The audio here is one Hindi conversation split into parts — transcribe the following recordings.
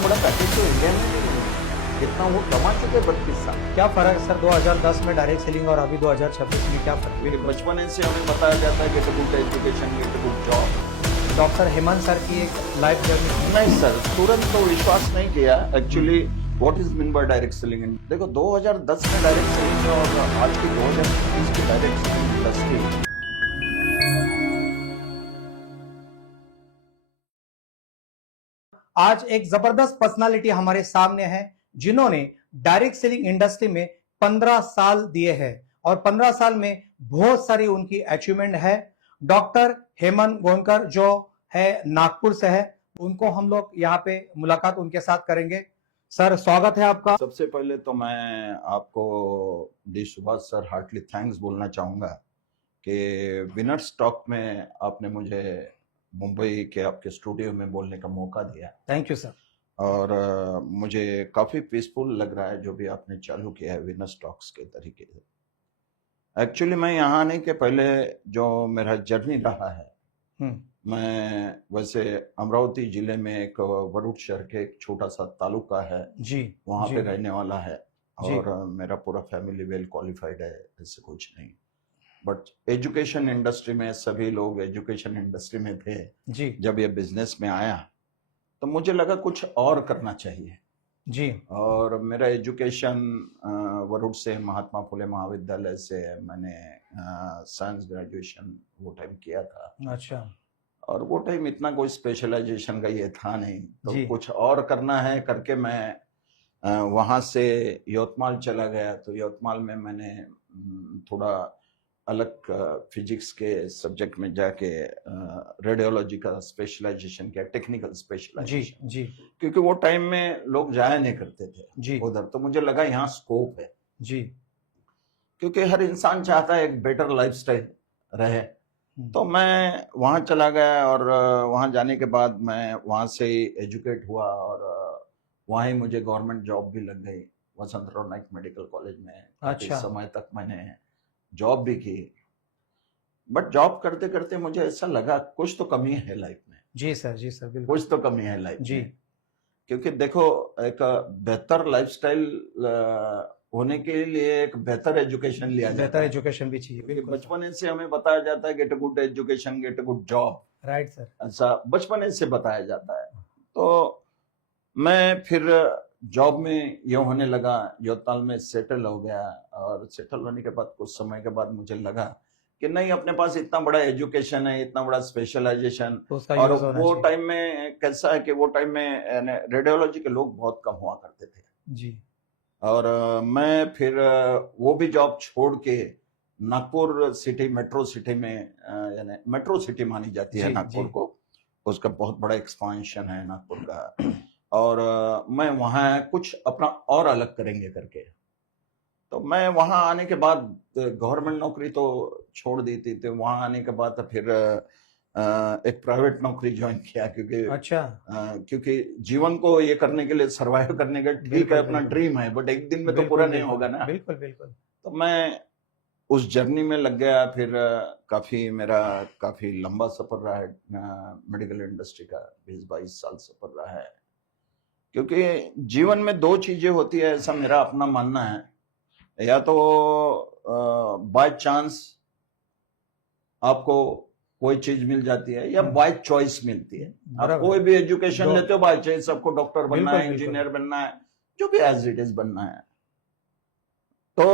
बड़ा पैकेज तो इंडिया में नहीं है, जितना वो कमा चुके 32 साल। क्या फर्क है सर 2010 में डायरेक्ट सेलिंग और अभी 2026 में क्या फर्क है? बचपन से हमें बताया जाता है get a good education, get a good job. Doctor Hemant sir की एक लाइफ जर्नी। नहीं सर, तुरंत तो विश्वास नहीं किया actually. What is mean by direct selling? देखो 2010 में डायरेक्ट सेलिंग और आज की 2020 की डायरेक्ट सेलिंग इंडस्ट्री। आज एक जबरदस्त पर्सनालिटी हमारे सामने है जिन्होंने डायरेक्ट सेलिंग इंडस्ट्री में 15 साल दिए हैं और 15 साल में बहुत सारी उनकी अचीवमेंट है। डॉक्टर हेमंत गोंडकर जो है नागपुर से है, उनको हम लोग यहाँ पे मुलाकात उनके साथ करेंगे। सर स्वागत है आपका। सबसे पहले तो मैं आपको D Subhash sir heartily thanks बोलना चाहूंगा कि विनर स्टॉक में आपने मुझे मुंबई के आपके स्टूडियो में बोलने का मौका दिया। Thank you sir. और मुझे काफी पीसफुल लग रहा है जो भी आपने चालू किया है विनर स्टॉक्स के तरीके से। एक्चुअली मैं यहाँ आने के पहले जो मेरा जर्नी रहा है, मैं वैसे अमरावती जिले में एक वरुड शहर के एक छोटा सा तालुका है जी, वहां जी, पे रहने वाला है जी। और मेरा पूरा फैमिली वेल क्वालिफाइड है, ऐसे कुछ नहीं। बट एजुकेशन इंडस्ट्री में सभी लोग एजुकेशन इंडस्ट्री में थे। जी, जब ये बिजनेस में आया तो मुझे लगा कुछ और करना चाहिए। जी, और मेरा एजुकेशन वरुड से महात्मा फुले महाविद्यालय से मैंने साइंस ग्रेजुएशन वो टाइम किया था। अच्छा, और वो टाइम इतना कोई स्पेशलाइजेशन का ये था नहीं, तो जी, कुछ और करना है करके मैं वहाँ से यवतमाल चला गया। तो यवतमाल में मैंने थोड़ा अलग फिजिक्स के सब्जेक्ट में जाके रेडियोलॉजी का स्पेशलाइजेशन किया, टेक्निकल जी, स्पेशलाइजेशन। जी, क्योंकि वो टाइम में लोग जाया नहीं करते थे जी, उधर, तो मुझे लगा यहाँ स्कोप है। जी। क्योंकि हर इंसान चाहता है एक बेटर लाइफस्टाइल रहे। तो मैं वहाँ चला गया और वहाँ जाने के बाद मैं वहाँ से एजुकेट हुआ और वहाँ ही मुझे गवर्नमेंट जॉब भी लग गई वसंतराव नाइक मेडिकल कॉलेज में। काफी अच्छा। समय तक मैंने जॉब भी की। बट जॉब करते करते मुझे ऐसा लगा कुछ तो कमी है लाइफ में, जी सर, जी सर, बिल्कुल। कुछ तो कमी है लाइफ जी, में। क्योंकि देखो, एक बेहतर लाइफस्टाइल होने के लिए एक बेहतर एजुकेशन लिया जाता बेहतर है। एजुकेशन भी चाहिए, क्योंकि बिल्कुल। बचपन से हमें बताया जाता है get a good education, get a good job, right sir. ऐसा बचपन से बताया जाता है। तो मैं फिर जॉब में ये होने लगा, यवतमाल में सेटल हो गया। और सेटल होने के बाद कुछ समय के बाद मुझे लगा कि नहीं, अपने पास इतना बड़ा एजुकेशन है, इतना बड़ा स्पेशलाइजेशन। तो उसका और यूज होना वो चाहिए। टाइम में कैसा है कि वो टाइम में रेडियोलॉजी के लोग बहुत कम हुआ करते थे। जी, और मैं फिर वो भी जॉब छोड़ के नागपुर सिटी, मेट्रो सिटी में, यानी मेट्रो सिटी मानी जाती है जी, नागपुर जी, को, उसका बहुत बड़ा एक्सपांशन है नागपुर का। और मैं वहाँ कुछ अपना और अलग करेंगे करके, तो मैं वहाँ आने के बाद गवर्नमेंट नौकरी तो छोड़ दी थी। तो वहाँ आने के बाद फिर एक प्राइवेट नौकरी ज्वाइन किया। क्योंकि अच्छा, क्योंकि जीवन को ये करने के लिए, सरवाइव करने का, ठीक बिल्कुल, है अपना बिल्कुल, ड्रीम है, बट एक दिन में तो बिल्कुल, पूरा नहीं बिल्कुल, होगा ना। बिल्कुल, बिल्कुल। तो मैं उस जर्नी में लग गया। फिर काफी मेरा काफी लंबा सफर रहा है मेडिकल इंडस्ट्री का, 20-22 साल सफर रहा है। क्योंकि जीवन में दो चीजें होती है, ऐसा मेरा अपना मानना है। या तो बाय चांस आपको कोई चीज मिल जाती है, या बाय चॉइस मिलती है। आप बराबर। कोई भी एजुकेशन दो- लेते हो बाय चॉइस, आपको डॉक्टर बनना बिल्कुल, है, बिल्कुल। इंजीनियर बनना है, जो भी एज इट इज बनना है। तो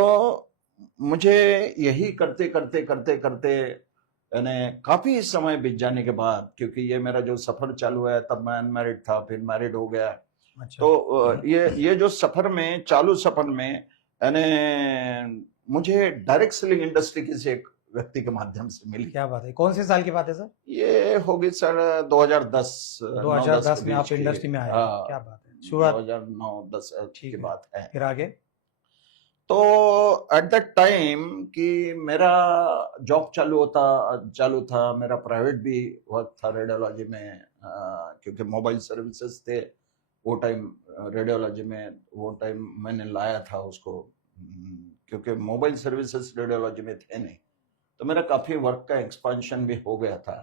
मुझे यही करते करते करते करते यानी काफी समय बीत जाने के बाद, क्योंकि ये मेरा जो सफर चालू है, तब मैं अनमैरिड था, फिर मैरिड हो गया। अच्छा, तो ये जो सफर में, चालू सफर में, यानी मुझे डायरेक्ट सेलिंग इंडस्ट्री किसी एक व्यक्ति के माध्यम से मिली। क्या बात है, कौन से साल की बात है सर? ये होगी सर 2010, 9-10 2010 के में बीच आप की। इंडस्ट्री में आए। हाँ, क्या बात है, शुरुआत। 2009-10 की ठीक है, बात है। फिर आगे। तो एट दैट टाइम कि मेरा जॉब चालू था, मेरा प्राइवेट भी वर्क था रेडियोलॉजी में, क्योंकि मोबाइल सर्विसेज थे वो टाइम रेडियोलॉजी में। वो टाइम मैंने लाया था उसको, क्योंकि मोबाइल सर्विसेज रेडियोलॉजी में थे नहीं। तो मेरा काफी वर्क का एक्सपेंशन भी हो गया था।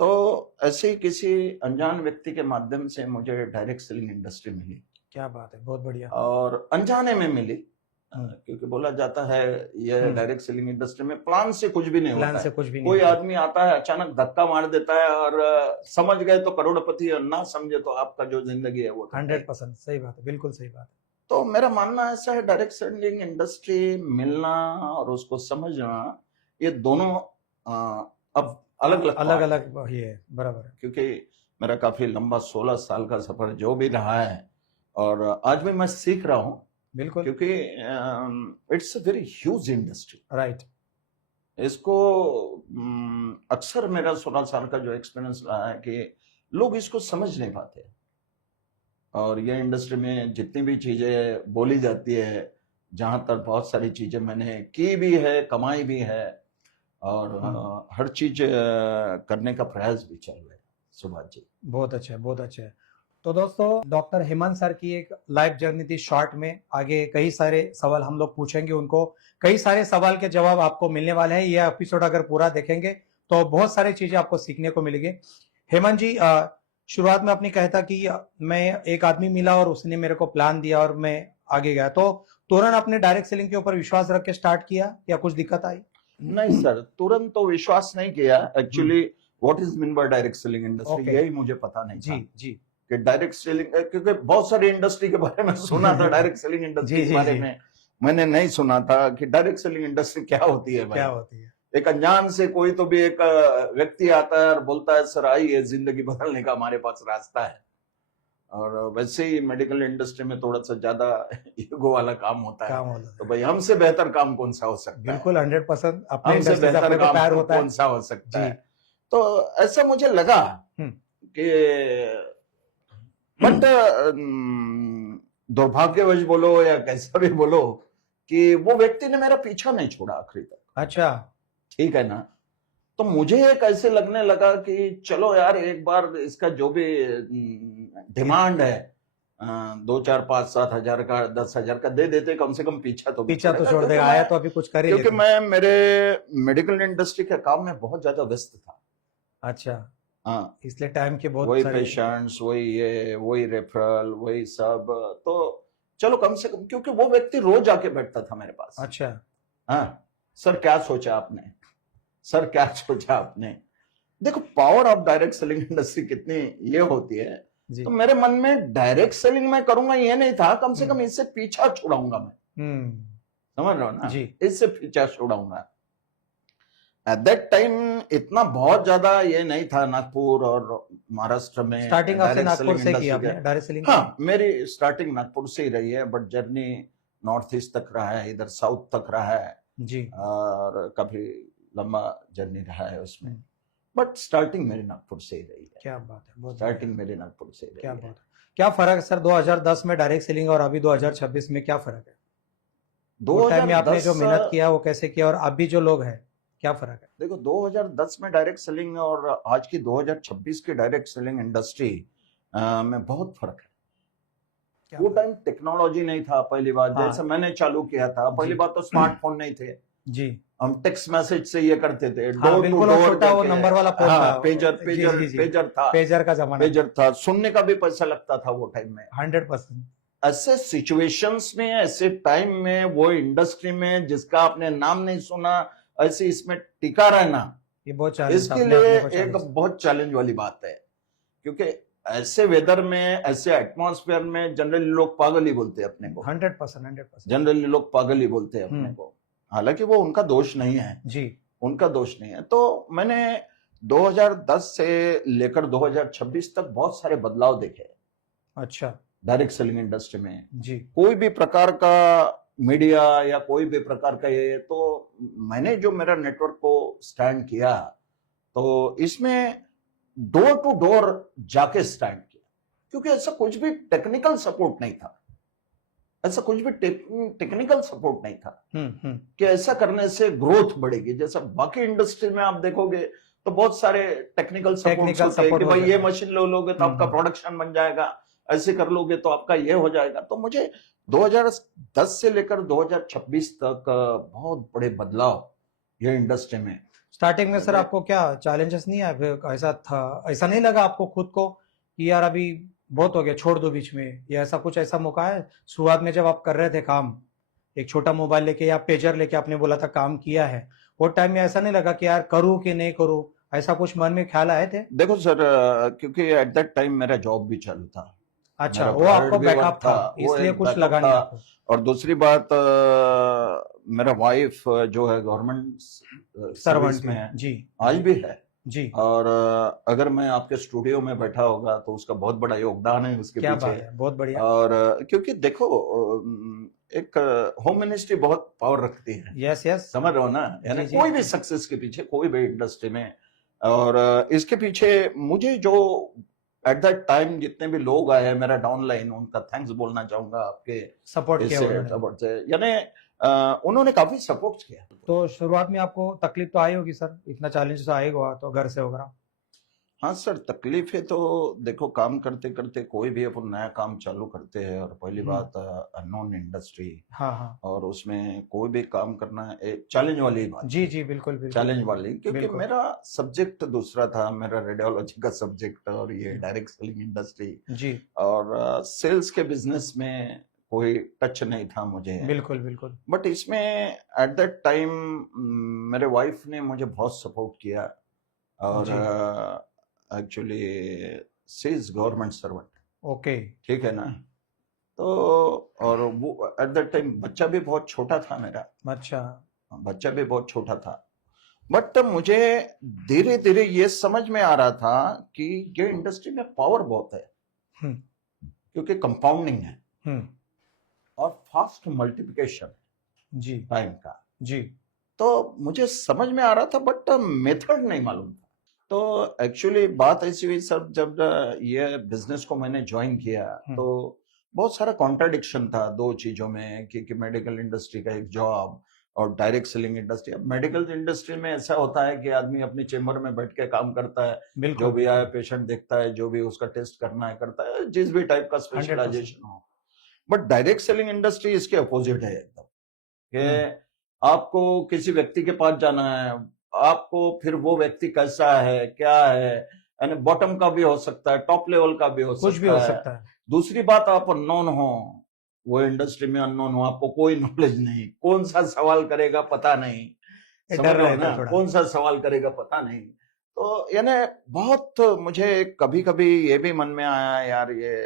तो ऐसे ही किसी अनजान व्यक्ति के माध्यम से मुझे डायरेक्ट सेलिंग इंडस्ट्री मिली, क्या बात है, बहुत बढ़िया। और अनजाने में मिली। हम्म। क्योंकि बोला जाता है ये हम्म। डायरेक्ट सेलिंग इंडस्ट्री में प्लान से कुछ भी नहीं प्लान होता से है। कुछ भी नहीं कोई होता। आदमी आता है अचानक धक्का मार देता है, और समझ गए तो करोड़पति, और ना समझे तो आपका जो जिंदगी है वो तो है। 100% सही बात है, बिल्कुल सही बात है। तो मेरा मानना ऐसा है, डायरेक्ट सेलिंग इंडस्ट्री मिलना और उसको समझना, ये दोनों अब अलग अलग अलग अलग ही है, बराबर है। क्योंकि मेरा काफी लंबा 16 साल का सफर जो भी रहा है, और आज भी मैं सीख रहा हूँ, बिल्कुल, क्योंकि it's a very huge industry. Right. इसको अक्सर मेरा 16 साल का जो एक्सपीरियंस रहा है कि लोग इसको समझ नहीं पाते, और ये इंडस्ट्री में जितनी भी चीजें बोली जाती है, जहां तक बहुत सारी चीजें मैंने की भी है, कमाई भी है, और हर चीज करने का प्रयास भी चल रहा है। सुभाष जी, बहुत अच्छा है, बहुत अच्छा है। तो दोस्तों, डॉक्टर हेमंत सर की एक लाइफ जर्नी थी शॉर्ट में। आगे कई सारे सवाल हम लोग पूछेंगे उनको, कई सारे सवाल के जवाब आपको मिलने वाले हैं। यह एपिसोड अगर पूरा देखेंगे तो बहुत सारी चीजें आपको सीखने को मिलेगी। हेमंत जी, शुरुआत में आपने कहा था कि मैं एक आदमी मिला और उसने मेरे को प्लान दिया और मैं आगे गया, तो तुरंत आपने डायरेक्ट सेलिंग के ऊपर विश्वास रख के स्टार्ट किया या कुछ दिक्कत आई? नहीं सर, तुरंत तो विश्वास नहीं किया। Actually what is mean by direct selling industry, Okay. यही मुझे पता नहीं था जी जी कि डायरेक्ट सेलिंग, क्योंकि बहुत सारी इंडस्ट्री के बारे में सुना था, डायरेक्ट सेलिंग इंडस्ट्री जी, के जी, बारे जी। में मैंने नहीं सुना था कि डायरेक्ट सेलिंग इंडस्ट्री क्या होती है क्या भाई। होती है? एक अनजान से कोई तो भी एक व्यक्ति आता है और बोलता है सर आइए, जिंदगी बदलने का हमारे पास रास्ता है। और वैसे ही मेडिकल इंडस्ट्री में थोड़ा सा ज्यादा ईगो वाला काम होता है, काम होता तो है। भाई हमसे बेहतर काम कौन सा हो सकता है, बिल्कुल 100%। अपने हमसे इंडस्ट्री से बेहतर अपने को काम प्यार होता कौन है। सा हो सकता जी। है। तो ऐसा मुझे लगा हम्म। कि, बट दुर्भाग्यवश बोलो या कैसा भी बोलो, कि वो व्यक्ति ने मेरा पीछा नहीं छोड़ा आखिरी तक। अच्छा। ठीक है ना। तो मुझे एक ऐसे लगने लगा कि चलो यार, एक बार इसका जो भी डिमांड है 2, 4, 5, 7 हजार का, 10 हजार का दे देते, कम से कम पीछा तो पीछा तो छोड़ क्योंकि देगा, आया तो अभी कुछ कर ही क्योंकि लेते हैं। मैं मेरे मेडिकल इंडस्ट्री के काम में बहुत ज्यादा व्यस्त था। अच्छा, हाँ, इसलिए टाइम के बहुत वही सारे। पेशेंट्स, वही ये, वही रेफरल, वही सब। तो चलो कम से कम, क्योंकि वो व्यक्ति रोज आके बैठता था मेरे पास। अच्छा। हाँ, सर क्या सोचा आपने, सर क्या सोचा आपने। देखो power of direct selling industry कितनी ये होती है। जी। तो मेरे मन में डायरेक्ट सेलिंग में करूंगा ये नहीं था, कम से कम इससे पीछा छुड़ाऊंगा मैं। समझ रहे हो ना जी। इससे पीछा छुड़ाऊंगा। एट दैट टाइम इतना बहुत ज्यादा ये नहीं था नागपुर और महाराष्ट्र में स्टार्टिंग आपसे डायरेक्ट नागपुर सेलिंग से इंडस्ट्री किया आपने का। Direct selling? हाँ, मेरी स्टार्टिंग नागपुर से ही रही है, बट जर्नी नॉर्थ ईस्ट तक रहा है, इधर साउथ तक रहा है, जी। और काफी लंबा जर्नी रहा है उसमें। बट स्टार्टिंग मेरी नागपुर से ही रही है। क्या बात है, बहुत स्टार्टिंग मेरी नागपुर से ही रही क्या है। बात है। क्या फर्क है सर 2010 में डायरेक्ट सेलिंग और अभी 2026 में क्या फर्क है? वो टाइम में आपने जो मेहनत किया वो कैसे किया, और अभी जो लोग हैं क्या फर्क है? देखो 2010 में डायरेक्ट सेलिंग और आज की 2026 की डायरेक्ट सेलिंग इंडस्ट्री में बहुत फर्क है। क्या वो बात टाइम टेक्नोलॉजी नहीं था, पहली बात। हाँ। जैसे मैंने चालू किया था, पहली जी। बात तो स्मार्टफोन नहीं थे, है? जी। हम टेक्स्ट मैसेज से ये करते थे, हाँ, डोर टू बिल्कुल, वो डोर छोटा वो करके। नंबर वाला फोन हाँ, था। पेजर जी, पेजर जी, जी। पेजर था, पेजर का जमाना। पेजर था, सुनने का भी पैसा लगता था वो टाइम में। 100%। ऐसे सिचुएशंस में, ऐसे टाइम में, वो इंडस्ट्री में जिसका आपने नाम नहीं सुना, ऐसे इसमें टिका रहना, ये बहुत चैलेंज इसके लिए एक बहुत चैलेंज वाली बात है। क्योंकि ऐसे वेदर में, ऐसे एटमॉस्फेयर में जनरली लोग पागल ही बोलते हैं अपने को। 100%। जनरली लोग पागल ही बोलते हैं अपने को, हालांकि वो उनका दोष नहीं है जी। उनका दोष नहीं है। तो मैंने 2010 से लेकर 2026 तक बहुत सारे बदलाव देखे अच्छा। डायरेक्ट सेलिंग इंडस्ट्री में। जी। कोई भी प्रकार का मीडिया या कोई भी प्रकार का ये, तो मैंने जो मेरा नेटवर्क को स्टैंड किया, तो इसमें डोर टू डोर जाके स्टैंड किया, क्योंकि ऐसा कुछ भी टेक्निकल सपोर्ट नहीं था, ऐसा कुछ भी टेक्निकल सपोर्ट नहीं था कि ऐसा करने से ग्रोथ बढ़ेगी। जैसा बाकी इंडस्ट्री में आप देखोगे तो बहुत सारे टेक्निकल सपोर्ट होते हैं कि भाई ये मशीन ले लोगे तो आपका प्रोडक्शन बन जाएगा, ऐसे कर लोगे तो आपका ये हो जाएगा। तो मुझे 2010 से लेकर 2026 तक बहुत बड़े बदलाव ये इंडस्ट्री में, स्टार्टिंग में सर अरे आपको क्या चैलेंजेस नहीं आए, फिर ऐसा था, ऐसा नहीं लगा आपको खुद को कि यार अभी बहुत हो गया, छोड़ दो बीच में, या ऐसा कुछ, ऐसा मौका है शुरुआत में जब आप कर रहे थे काम, एक छोटा मोबाइल लेके या पेजर लेके आपने बोला था काम किया है, वो टाइम में ऐसा नहीं लगा कि यार करूँ कि नहीं करूँ, ऐसा कुछ मन में ख्याल आए थे? देखो सर, क्योंकि एट दैट टाइम मेरा जॉब भी चालू था, अच्छा, मेरा वो प्राइवेट आपको भी वर्क बैकअप था, था, वो इसलिए एक कुछ बैकअप लगा नहीं था। आपको। और दूसरी बात, मेरा वाइफ जो है गवर्नमेंट सर्वेंट सर्विस थी। में है, जी। आज जी। भी है। जी। और अगर मैं आपके स्टूडियो में बैठा होगा तो उसका बहुत बड़ा योगदान है उसके क्या पीछे। बात है, बहुत बढ़िया। और क्योंकि देखो, एक होम मिनिस्ट्री बहुत पावर रखती है, यस यस। समझ रहे हो ना, यानी जी जी। कोई भी सक्सेस के पीछे, कोई भी इंडस्ट्री में। और इसके पीछे मुझे जो एट दैट टाइम जितने भी लोग आए, मेरा डाउनलाइन, उनका थैंक्स बोलना चाहूंगा आपके सपोर्ट किया इससे उन्होंने। सपोर्ट से, यानी उन्होंने काफी सपोर्ट किया। तो शुरुआत में आपको तकलीफ तो आई होगी सर, इतना चैलेंज तो आएगा तो घर से वगैरह। हाँ सर, तकलीफें तो देखो, काम करते करते कोई भी अपन नया काम चालू करते हैं, और पहली बात अननोन इंडस्ट्री, हाँ हाँ। और उसमें कोई भी काम करना एक चैलेंज वाली बात जी थी, जी, बिल्कुल बिल्कुल चैलेंज बिल्कुल। वाली, क्योंकि बिल्कुल। मेरा सब्जेक्ट दूसरा था, मेरा रेडियोलॉजी का सब्जेक्ट, और ये हम्म, डायरेक्ट सेलिंग इंडस्ट्री, जी। और सेल्स के बिजनेस में कोई टच नहीं था मुझे। बिल्कुल बिल्कुल। बट इसमें एट दैट टाइम मेरे वाइफ ने मुझे बहुत सपोर्ट किया, और जी। Actually she is government servant, okay. ठीक है ना। तो और वो एट दैट टाइम बच्चा भी बहुत छोटा था मेरा, अच्छा। बच्चा भी बहुत छोटा था। बट मुझे धीरे धीरे ये समझ में आ रहा था कि ये इंडस्ट्री में पावर बहुत है, हम्म। क्योंकि कंपाउंडिंग है हम्म। और फास्ट मल्टीप्लिकेशन जी। टाइम का। जी। तो मुझे समझ में आ रहा था, बट मेथड नहीं मालूम था। तो एक्चुअली बात ऐसी हुई सर, जब ये बिजनेस को मैंने ज्वाइन किया, तो बहुत सारा कॉन्ट्राडिक्शन था दो चीजों में, कि मेडिकल इंडस्ट्री का एक जॉब और डायरेक्ट सेलिंग इंडस्ट्री। अब मेडिकल इंडस्ट्री में ऐसा होता है कि आदमी अपने चेम्बर में बैठ के काम करता है, जो बिल्कुल भी आए बिल्कुल। पेशेंट देखता है, जो भी उसका टेस्ट करना है करता है, जिस भी टाइप का 100%। स्पेशलाइजेशन हो। बट डायरेक्ट सेलिंग इंडस्ट्री इसके अपोजिट है एकदम, हम्म। कि आपको किसी व्यक्ति के पास जाना है, आपको फिर वो व्यक्ति कैसा है क्या है, यानी बॉटम का भी हो सकता है, टॉप लेवल का भी हो कुछ भी हो सकता है। सकता है। दूसरी बात, आप अननोन हो, वो इंडस्ट्री में अननोन हो, आपको कोई नॉलेज नहीं, कौन सा सवाल करेगा पता नहीं, ये समझ डर रहे हो रहता है ना, थोड़ा। कौन सा सवाल करेगा पता नहीं। तो यानी बहुत मुझे कभी कभी ये भी मन में आया, यार ये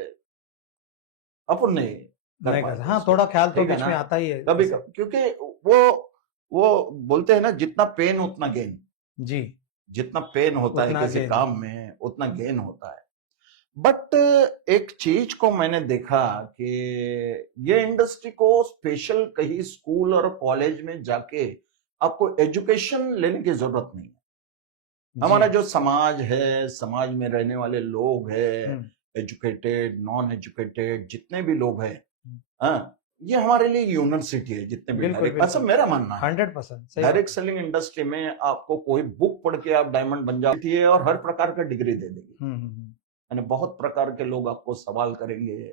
अपन नहीं कर नहीं कर, पाएंगे हाँ, थोड़ा इसको, ख्याल तो ठीक है बीच ना। में आता ही है कभी ऐसे। कभी क्योंकि वो बोलते हैं ना, जितना पेन उतना गेन, जी। जितना पेन होता है उतना किसी गेन। काम में उतना गेन होता है। बट एक चीज को मैंने देखा कि ये इंडस्ट्री को स्पेशल कहीं स्कूल और कॉलेज में जाके आपको एजुकेशन लेने की जरूरत नहीं है। जी। हमारा जो समाज है, समाज में रहने वाले लोग हैं, हम्म। एजुकेटेड नॉन एजुकेटेड जितने भी लोग हैं, हम्म। हाँ, ये हमारे लिए यूनिवर्सिटी है, जितने भी बिल्कुल डायरेक्ट, ऐसा बिल्कुल। मेरा मानना है। 100% सही बात डायरेक्ट है। सेलिंग इंडस्ट्री में आपको कोई बुक पढ़ के आप डायमंड बन जाती है, और हर प्रकार का डिग्री दे देगी, यानी बहुत प्रकार के लोग आपको सवाल करेंगे,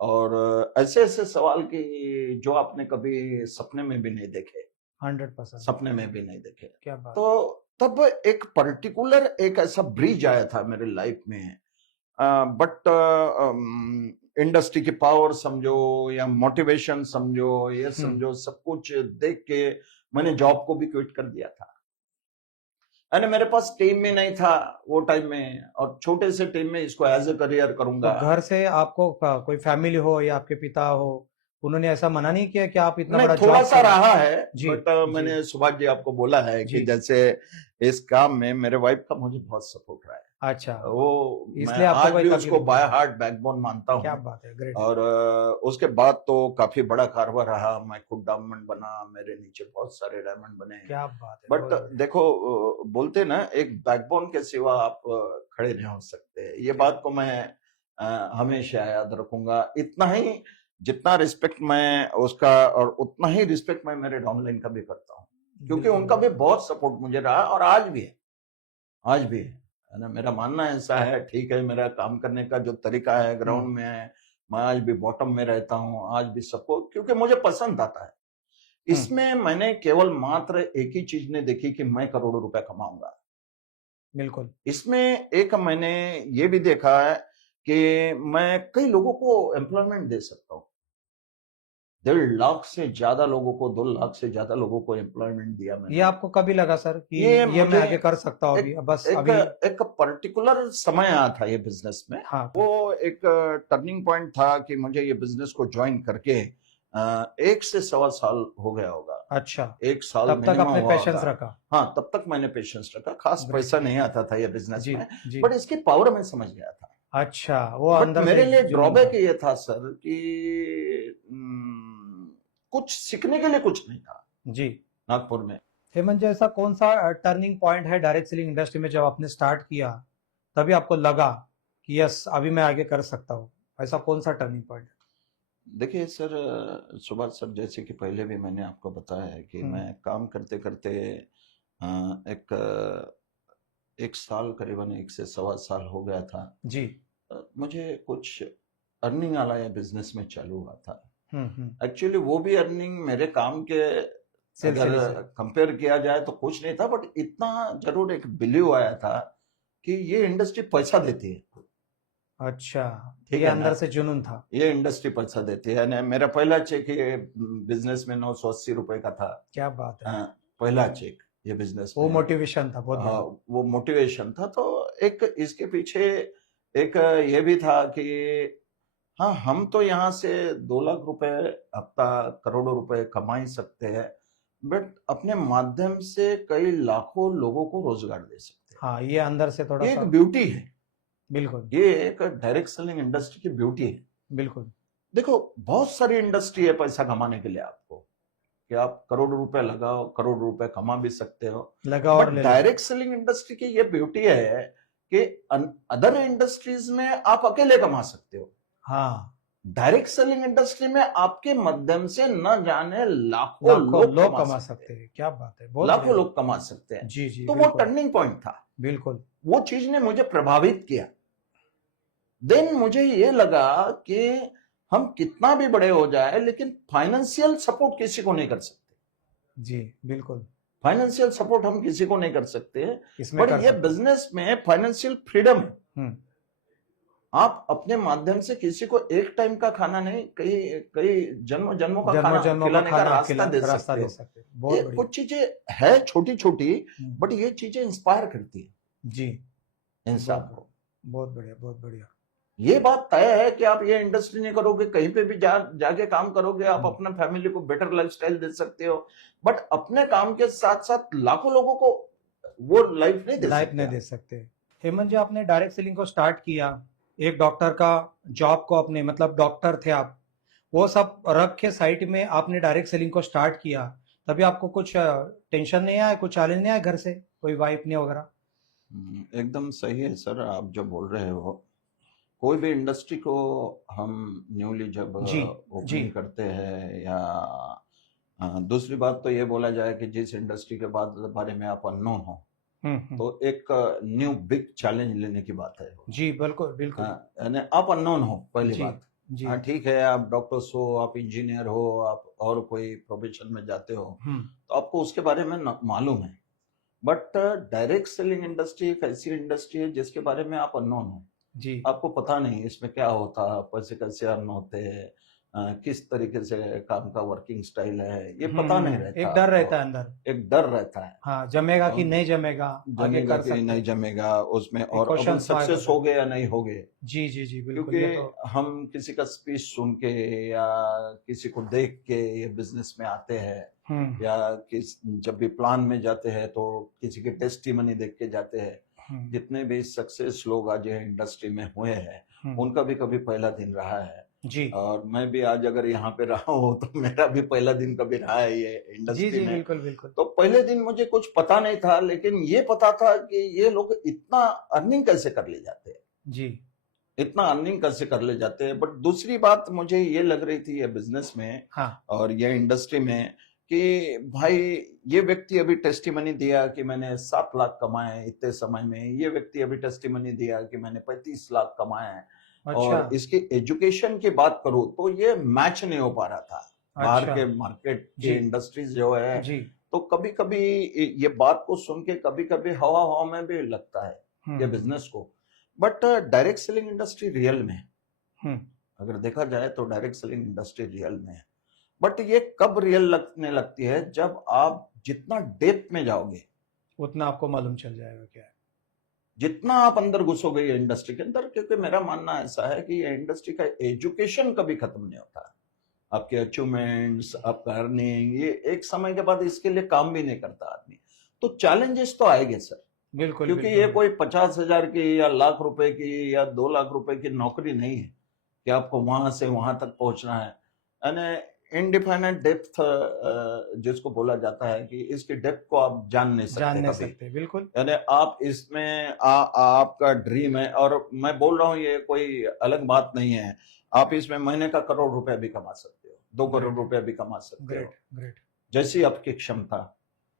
और ऐसे ऐसे सवाल की जो आपने कभी सपने में भी नहीं देखे, 100%। सपने में भी नहीं देखे। क्या बात। तो तब एक पर्टिकुलर एक ऐसा ब्रिज आया था मेरे लाइफ में। बट इंडस्ट्री की पावर समझो या मोटिवेशन समझो, ये समझो, सब कुछ देख के मैंने जॉब को भी क्विट कर दिया था। यानी मेरे पास टीम में नहीं था वो टाइम में, और छोटे से टीम में इसको एज ए करियर तो करूंगा। घर से आपको कोई फैमिली हो या आपके पिता हो, उन्होंने ऐसा मना नहीं किया कि आप इतना नहीं, बड़ा थोड़ा जॉब सा करो? रहा है, जी। बट जी। मैंने सुभाष जी आपको बोला है कि जी। जैसे इस काम में मेरे वाइफ का मुझे बहुत सपोर्ट रहा है। अच्छा, वो मैं इसलिए आपको आज कोई भी तकलीफ उसको नहीं बाय हुई। हार्ट बैकबोन मानता क्या हूँ। बात है, ग्रेट। और उसके बाद तो काफी बड़ा कारवा रहा, मैं खुद डायमंड बना, मेरे नीचे बहुत सारे डायमंड बने। क्या बात है, बट बहुत बढ़िया। देखो, बोलते ना, एक बैकबोन के सिवा आप खड़े नहीं हो सकते, ये बात को मैं हमेशा याद रखूंगा। इतना ही जितना रिस्पेक्ट मैं उसका, और उतना ही रिस्पेक्ट मैं मेरे डाउनलाइन का भी करता हूँ, क्योंकि बिल्कुल उनका भी बिल्कुल। बहुत सपोर्ट मुझे रहा, और आज भी है, आज भी है ना। मेरा मानना ऐसा है, ठीक है, मेरा काम करने का जो तरीका है ग्राउंड में है, मैं आज भी बॉटम में रहता हूँ, आज भी सबको, क्योंकि मुझे पसंद आता है। इसमें मैंने केवल मात्र एक ही चीज ने देखी कि मैं करोड़ों रुपए कमाऊंगा। बिल्कुल। इसमें एक मैंने ये भी देखा है कि मैं कई लोगों को एम्प्लॉयमेंट दे सकता हूँ। 1.5 लाख से ज्यादा लोगों को, 2 लाख से ज्यादा लोगों को एम्प्लॉयमेंट दिया ये मैंने। आपको कभी लगा सर कि ये ये मैं मुझे आगे कर सकता हूँ अभी? एक बस एक अभी एक पर्टिकुलर समय आया था ये बिजनेस में। हाँ, वो एक टर्निंग पॉइंट था कि मुझे ये बिजनेस को ज्वाइन करके 1 से सवा साल हो गया होगा। अच्छा, 1 साल तब तक मिनिमम आपने हुआ पेशेंस होगा। रखा। हाँ, तब तक मैंने पेशेंस रखा। खास ग्रेट। पैसा नहीं आता था ये बिजनेस जी, में, जी। बट इसकी पावर मैं समझ गया था। अच्छा, वो बट अंदर मेरे से लिए जुनून ड्रॉबैक था। ये था सर कि कुछ सीखने के लिए कुछ नहीं था जी। नागपुर में। हेमंत जी, ऐसा कौन सा टर्निंग पॉइंट है डायरेक्ट सेलिंग इंडस्ट्री में जब आपने स्टार्ट किया, तभी आपको लगा कि यस अभी मैं आगे कर सकता हूँ? ऐसा कौन सा टर्निंग पॉइंट? देखिए सर, सुभाष सर, जैसे कि पहले भी मैंने आपको बताया है कि मैं काम करते करते एक 1 साल, करीबन 1 से सवा साल हो गया था। जी। मुझे कुछ अर्निंग वाला ये बिजनेस में चालू हुआ था। हम्म। एक्चुअली वो भी अर्निंग मेरे काम के अगर सिलसिले से। कंपेयर किया जाए तो कुछ नहीं था, बट इतना जरूर एक बिलीव आया था कि ये इंडस्ट्री पैसा देती है। अच्छा, ठीक ये है अंदर ना, से जुनून था। ये इंडस्ट्री पैसा देती है ना। मेरा पहला चेक ये बिजनेस में 980 रुपए का था। क्या बात है। पहला चेक ये बिजनेस वो में। मोटिवेशन था बहुत हाँ, बड़ा। वो मोटिवेशन था। तो एक इसके पीछे एक ये भी था कि हाँ, हम तो यहाँ से 2 लाख रुपए हफ्ता, करोड़ों रुपए कमा ही सकते हैं, बट अपने माध्यम से कई लाखों लोगों को रोजगार दे सकते हैं। हाँ, ये अंदर से थोड़ा ये एक सा। ब्यूटी है। बिल्कुल। ये एक डायरेक्ट सेलिंग इंडस्ट्री की ब्यूटी है। बिल्कुल। देखो, बहुत सारी इंडस्ट्री है पैसा कमाने के लिए आपको, कि आप करोड़ रुपए लगाओ, करोड़ रुपए कमा भी सकते हो। लगा बट और ले लो। डायरेक्ट सेलिंग इंडस्ट्री की ये ब्यूटी है कि अदर इंडस्ट्रीज में आप अकेले कमा सकते हो। हाँ, डायरेक्ट सेलिंग इंडस्ट्री में आपके माध्यम से न जाने लाखों लाखों लोग लोग कमा कमा सकते सकते हैं। हैं। क्या बात है, बहुत लाखों बढ़िया। लोग कमा सकते हैं। जी जी, तो वो बिल्कुल। टर्निंग पॉइंट था। बिल्कुल। वो चीज ने मुझे प्रभावित किया। देन मुझे ये लगा कि हम कितना भी बड़े हो जाए, लेकिन फाइनेंशियल सपोर्ट किसी को नहीं कर सकते। जी, बिल्कुल। फाइनेंशियल सपोर्ट हम किसी को नहीं कर सकते, इसमें बट कर ये सकते। बिजनेस में फाइनेंशियल फ्रीडम है। हम्म। आप अपने माध्यम से किसी को एक टाइम का खाना नहीं, कई कई जन्मों जन्मों का जन्मों खाना जन्मों का खिलाने का खाना रास्ता दे रास्ता सकते दे हो। सकते हैं। ये बहुत बढ़िया। कुछ चीजें है छोटी छोटी, हम्म। बट ये चीजें इंस्पायर करती है जी। इंसान बहुत को। बहुत बढ़िया, बहुत बढ़िया। ये बात तय है कि आप ये इंडस्ट्री नहीं करोगे, कहीं पे भी जाके काम करोगे, आप अपने फैमिली को बेटर लाइफस्टाइल दे सकते हो, बट अपने काम के साथ साथ लाखों लोगों को वो लाइफ नहीं दे लाइफ सकते नहीं आप। दे सकते। हेमंत जी, आपने डायरेक्ट सेलिंग को स्टार्ट किया, एक डॉक्टर का जॉब को अपने मतलब डॉक्टर थे आप, वो सब रख के साइड में आपने डायरेक्ट सेलिंग को स्टार्ट किया, तभी आपको कुछ टेंशन नहीं आया, कुछ चैलेंज नहीं आया घर से, कोई वाइफ ने वगैरह? एकदम सही है सर, आप जो बोल रहे हो। कोई भी इंडस्ट्री को हम न्यूली जब जी जी। ओपनिंग करते हैं, या दूसरी बात तो ये बोला जाए कि जिस इंडस्ट्री के बारे में आप अननोन हो, तो एक न्यू बिग चैलेंज लेने की बात है। जी, बिल्कुल बिल्कुल। यानी आप अननोन हो, पहली जी बात। जी। हाँ, ठीक है, आप डॉक्टर्स हो, आप इंजीनियर हो, आप और कोई प्रोफेशन में जाते हो, तो आपको उसके बारे में मालूम है। बट डायरेक्ट सेलिंग इंडस्ट्री एक ऐसी इंडस्ट्री है जिसके बारे में आप अननोन हो। जी आपको पता नहीं इसमें क्या होता है, पैसे कैसे अर्न होते हैं, किस तरीके से काम का वर्किंग स्टाइल है, ये पता नहीं रहता। एक डर रहता है अंदर। एक डर रहता है। हाँ, जमेगा कि नहीं जमेगा, आगे जमेगा कर कि सकते नहीं हैं। जमेगा उसमें, एक और अपन क्वेश्चन मार्क सक्सेस होता हो है। गए या नहीं हो गए। जी जी जी, बिल्कुल। ये क्योंकि तो हम किसी का स्पीच सुन के या किसी को देख के ये बिजनेस में आते हैं, या जब भी प्लान में जाते हैं तो किसी के टेस्टिमनी देख के जाते हैं। जितने भी सक्सेस लोग आज ये इंडस्ट्री में हुए हैं, उनका भी कभी पहला दिन रहा है। जी और मैं भी आज अगर यहाँ पे रहा हूँ तो मेरा भी पहला दिन कभी रहा है ये जी इंडस्ट्री जी, में। बिल्कुल बिल्कुल। तो पहले दिन मुझे कुछ पता नहीं था, लेकिन ये पता था कि ये लोग इतना अर्निंग कैसे कर ले जाते हैं, जी। इतना अर्निंग कैसे कर ले जाते हैं। बट दूसरी बात मुझे ये लग रही थी ये बिजनेस में, हाँ और ये इंडस्ट्री में, कि भाई ये व्यक्ति अभी टेस्टिमनी दिया कि मैंने 7 लाख कमाए इतने समय में, ये व्यक्ति अभी टेस्टिमनी दिया कि मैंने 35 लाख कमाए हैं। अच्छा। और इसकी एजुकेशन की बात करूं तो ये मैच नहीं हो पा रहा था। बाहर अच्छा। के मार्केट की जी। इंडस्ट्रीज जो है, जी। तो कभी कभी ये बात को सुन के कभी कभी हवा हवा में भी लगता है ये हम्म। बिजनेस को, but direct selling industry real में है। हम्म। अगर देखा जाए तो डायरेक्ट सेलिंग इंडस्ट्री रियल में है, बट ये कब रियल लगने लगती है, जब आप जितना डेप्थ में जाओगे, उतना आपको मालूम चल जाएगा क्या है। जितना आप अंदर घुसोगे ये इंडस्ट्री के अंदर, क्योंकि मेरा मानना ऐसा है कि ये इंडस्ट्री का एजुकेशन कभी खत्म नहीं होता। आपके अचीवमेंट्स, आपका अर्निंग, ये एक समय के बाद इसके लिए काम भी नहीं करता आदमी। तो चैलेंजेस तो आएंगे सर, बिल्कुल क्योंकि बिल्कुल। ये कोई 50,000 की या लाख रुपए की या 2 लाख रुपए की नौकरी नहीं है कि आपको वहां से वहां तक पहुंचना है। यानी इनडिफाइनेट डेप्थ जिसको बोला जाता है कि इसकी डेप्थ को आप जान नहीं सकते जान नहीं कभी। सकते, बिल्कुल। यानी आप इसमें आपका ड्रीम है, और मैं बोल रहा हूँ ये कोई अलग बात नहीं है, आप इसमें महीने का 1 करोड़ रुपया भी कमा सकते हो, 2 करोड़ ग्रेट रुपया भी कमा सकते हो, ग्रेट ग्रेट जैसी आपकी क्षमता।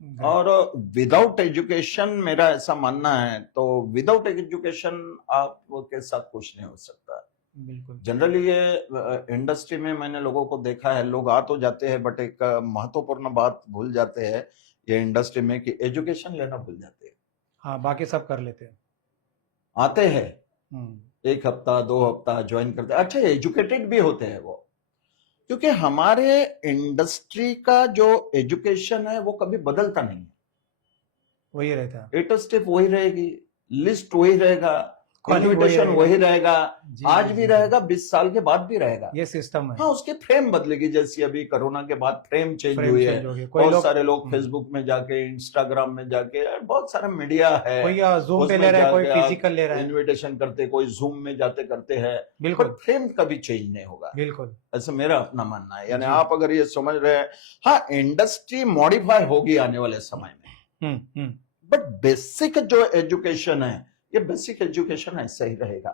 ग्रेट। और विदाउट एजुकेशन, मेरा ऐसा मानना है, तो विदाउट एजुकेशन आपके साथ कुछ नहीं हो सकता। बिल्कुल जनरली ये इंडस्ट्री में मैंने लोगों को देखा है, लोग आ तो जाते हैं बट एक महत्वपूर्ण बात भूल जाते हैं ये इंडस्ट्री में, कि एजुकेशन लेना भूल जाते हैं। हाँ, बाकी सब कर लेते हैं। आते हैं हम्म। 1 हफ्ता 2 हफ्ता ज्वाइन करते हैं, अच्छा एजुकेटेड भी होते हैं वो, क्योंकि हमारे इंडस्ट्री का जो एजुकेशन है वो कभी बदलता नहीं है। वही रहता है, एट स्टेप वही रहेगी, लिस्ट वही रहेगा, Calling इन्विटेशन वही वही रहेगा। रहेगा, जी आज जी भी जी जी। रहेगा, 20 साल के बाद भी रहेगा। ये सिस्टम है। हाँ, उसकी फ्रेम बदलेगी, जैसी अभी कोरोना के बाद फ्रेम चेंज फ्रेम हुई है। चेंज हो गया, कोई बहुत लोग सारे लोग फेसबुक में जाके, इंस्टाग्राम में जाके, बहुत सारा मीडिया है, कोई जूम पे उसमें ले रहा है, कोई जाके आप फिजिकल ले रहा है। इनविटेशन करते, कोई जूम में जाते करते हैं, बिल्कुल बट फ्रेम कभी चेंज नहीं होगा। बिल्कुल। ऐसा मेरा अपना मानना है। यानी जी। आप अगर ये समझ रहे हैं, हाँ इंडस्ट्री मॉडिफाई होगी आने वाले समय में, बट बेसिक जो एजुकेशन है, ये बेसिक एजुकेशन ऐसा ही रहेगा।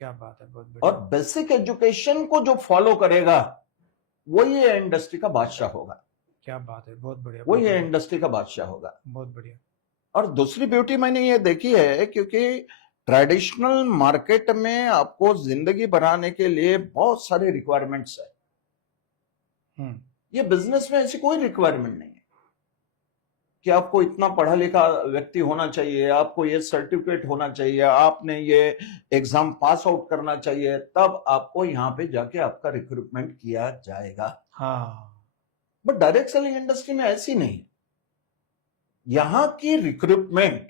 क्या बात है, बहुत और बढ़िया। बेसिक एजुकेशन को जो फॉलो करेगा वही ये इंडस्ट्री का बादशाह होगा, क्या बात है, बहुत बढ़िया। वही बहुत ये बढ़िया, इंडस्ट्री का बादशाह होगा। बहुत बढ़िया। और दूसरी ब्यूटी मैंने ये देखी है, क्योंकि ट्रेडिशनल मार्केट में आपको जिंदगी बनाने के लिए बहुत सारे रिक्वायरमेंट्स है। ये बिजनेस में ऐसी कोई रिक्वायरमेंट नहीं है कि आपको इतना पढ़ा लिखा व्यक्ति होना चाहिए, आपको ये सर्टिफिकेट होना चाहिए, आपने ये एग्जाम पास आउट करना चाहिए, तब आपको यहाँ पे जाके आपका रिक्रूटमेंट किया जाएगा। हाँ, बट डायरेक्ट सेलिंग इंडस्ट्री में ऐसी नहीं। यहां की रिक्रूटमेंट,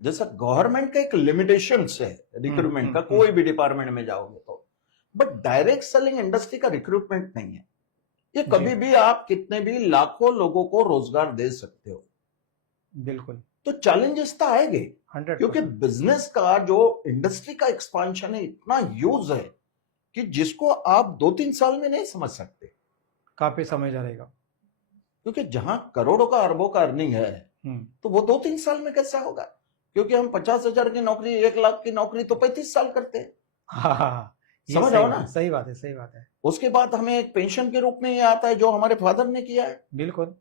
जैसा गवर्नमेंट का एक लिमिटेशन है रिक्रूटमेंट का, कोई भी डिपार्टमेंट में जाओगे तो, बट डायरेक्ट सेलिंग इंडस्ट्री का रिक्रूटमेंट नहीं है। ये कभी भी आप कितने भी लाखों लोगों को रोजगार दे सकते हो। बिल्कुल। तो चैलेंजेस तो आएंगे, 100%। क्योंकि बिजनेस का जो इंडस्ट्री का एक्सपांशन है इतना ह्यूज है कि जिसको आप 2-3 साल में नहीं समझ सकते। काफी समय जाएगा। क्योंकि जहां करोड़ों का अरबों का अर्निंग है, तो वो 2-3 साल में कैसा होगा? क्योंकि हम 50,000 की नौकरी, 1 लाख की नौकरी तो 35 साल करते हैं। हाँ, ये समझ सही आओ ना? बात- सही बात है, सही बात है। उसके बाद हमें एक पेंशन के रूप में ये आता है, जो हमारे फादर ने किया है, बिल्कुल।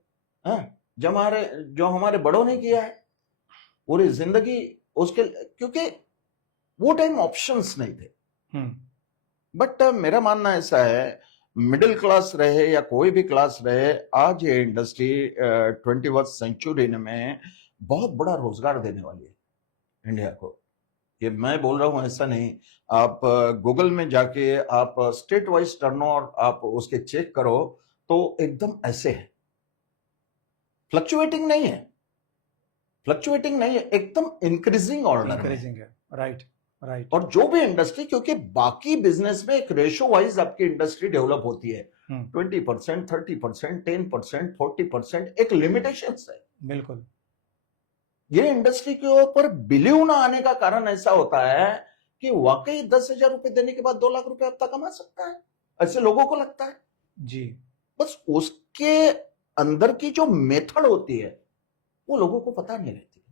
हाँ, जो हमारे बड़ों ने किया है पूरी जिंदगी उसके, क्योंकि वो टाइम ऑप्शंस नहीं थे। बट मेरा मानना ऐसा है, मिडिल क्लास रहे या कोई भी क्लास रहे, आज ये इंडस्ट्री 21वीं सेंचुरी में बहुत बड़ा रोजगार देने वाली है इंडिया को। ये मैं बोल रहा हूं, ऐसा नहीं। आप गूगल में जाके आप स्टेट वाइज टर्नओवर आप उसके चेक करो, तो एकदम ऐसे है, फ्लक्चुएटिंग नहीं है, फ्लक्चुएटिंग नहीं है, एकदम इंक्रीजिंग ऑर्डर इंक्रीजिंग है। Right right. और जो भी इंडस्ट्री, क्योंकि बाकी बिजनेस में एक रेशो वाइज आपकी इंडस्ट्री डेवलप होती है, 20%, 30%, 10%, 40%, एक लिमिटेशन है। बिल्कुल। ये इंडस्ट्री के ऊपर बिलीव ना आने का कारण ऐसा होता है कि वाकई 10,000 रुपए देने के बाद 2 लाख रुपए हफ्ता कमा सकता है, ऐसे लोगों को लगता है। जी। बस उसके अंदर की जो मेथड होती है वो लोगों को पता नहीं रहती।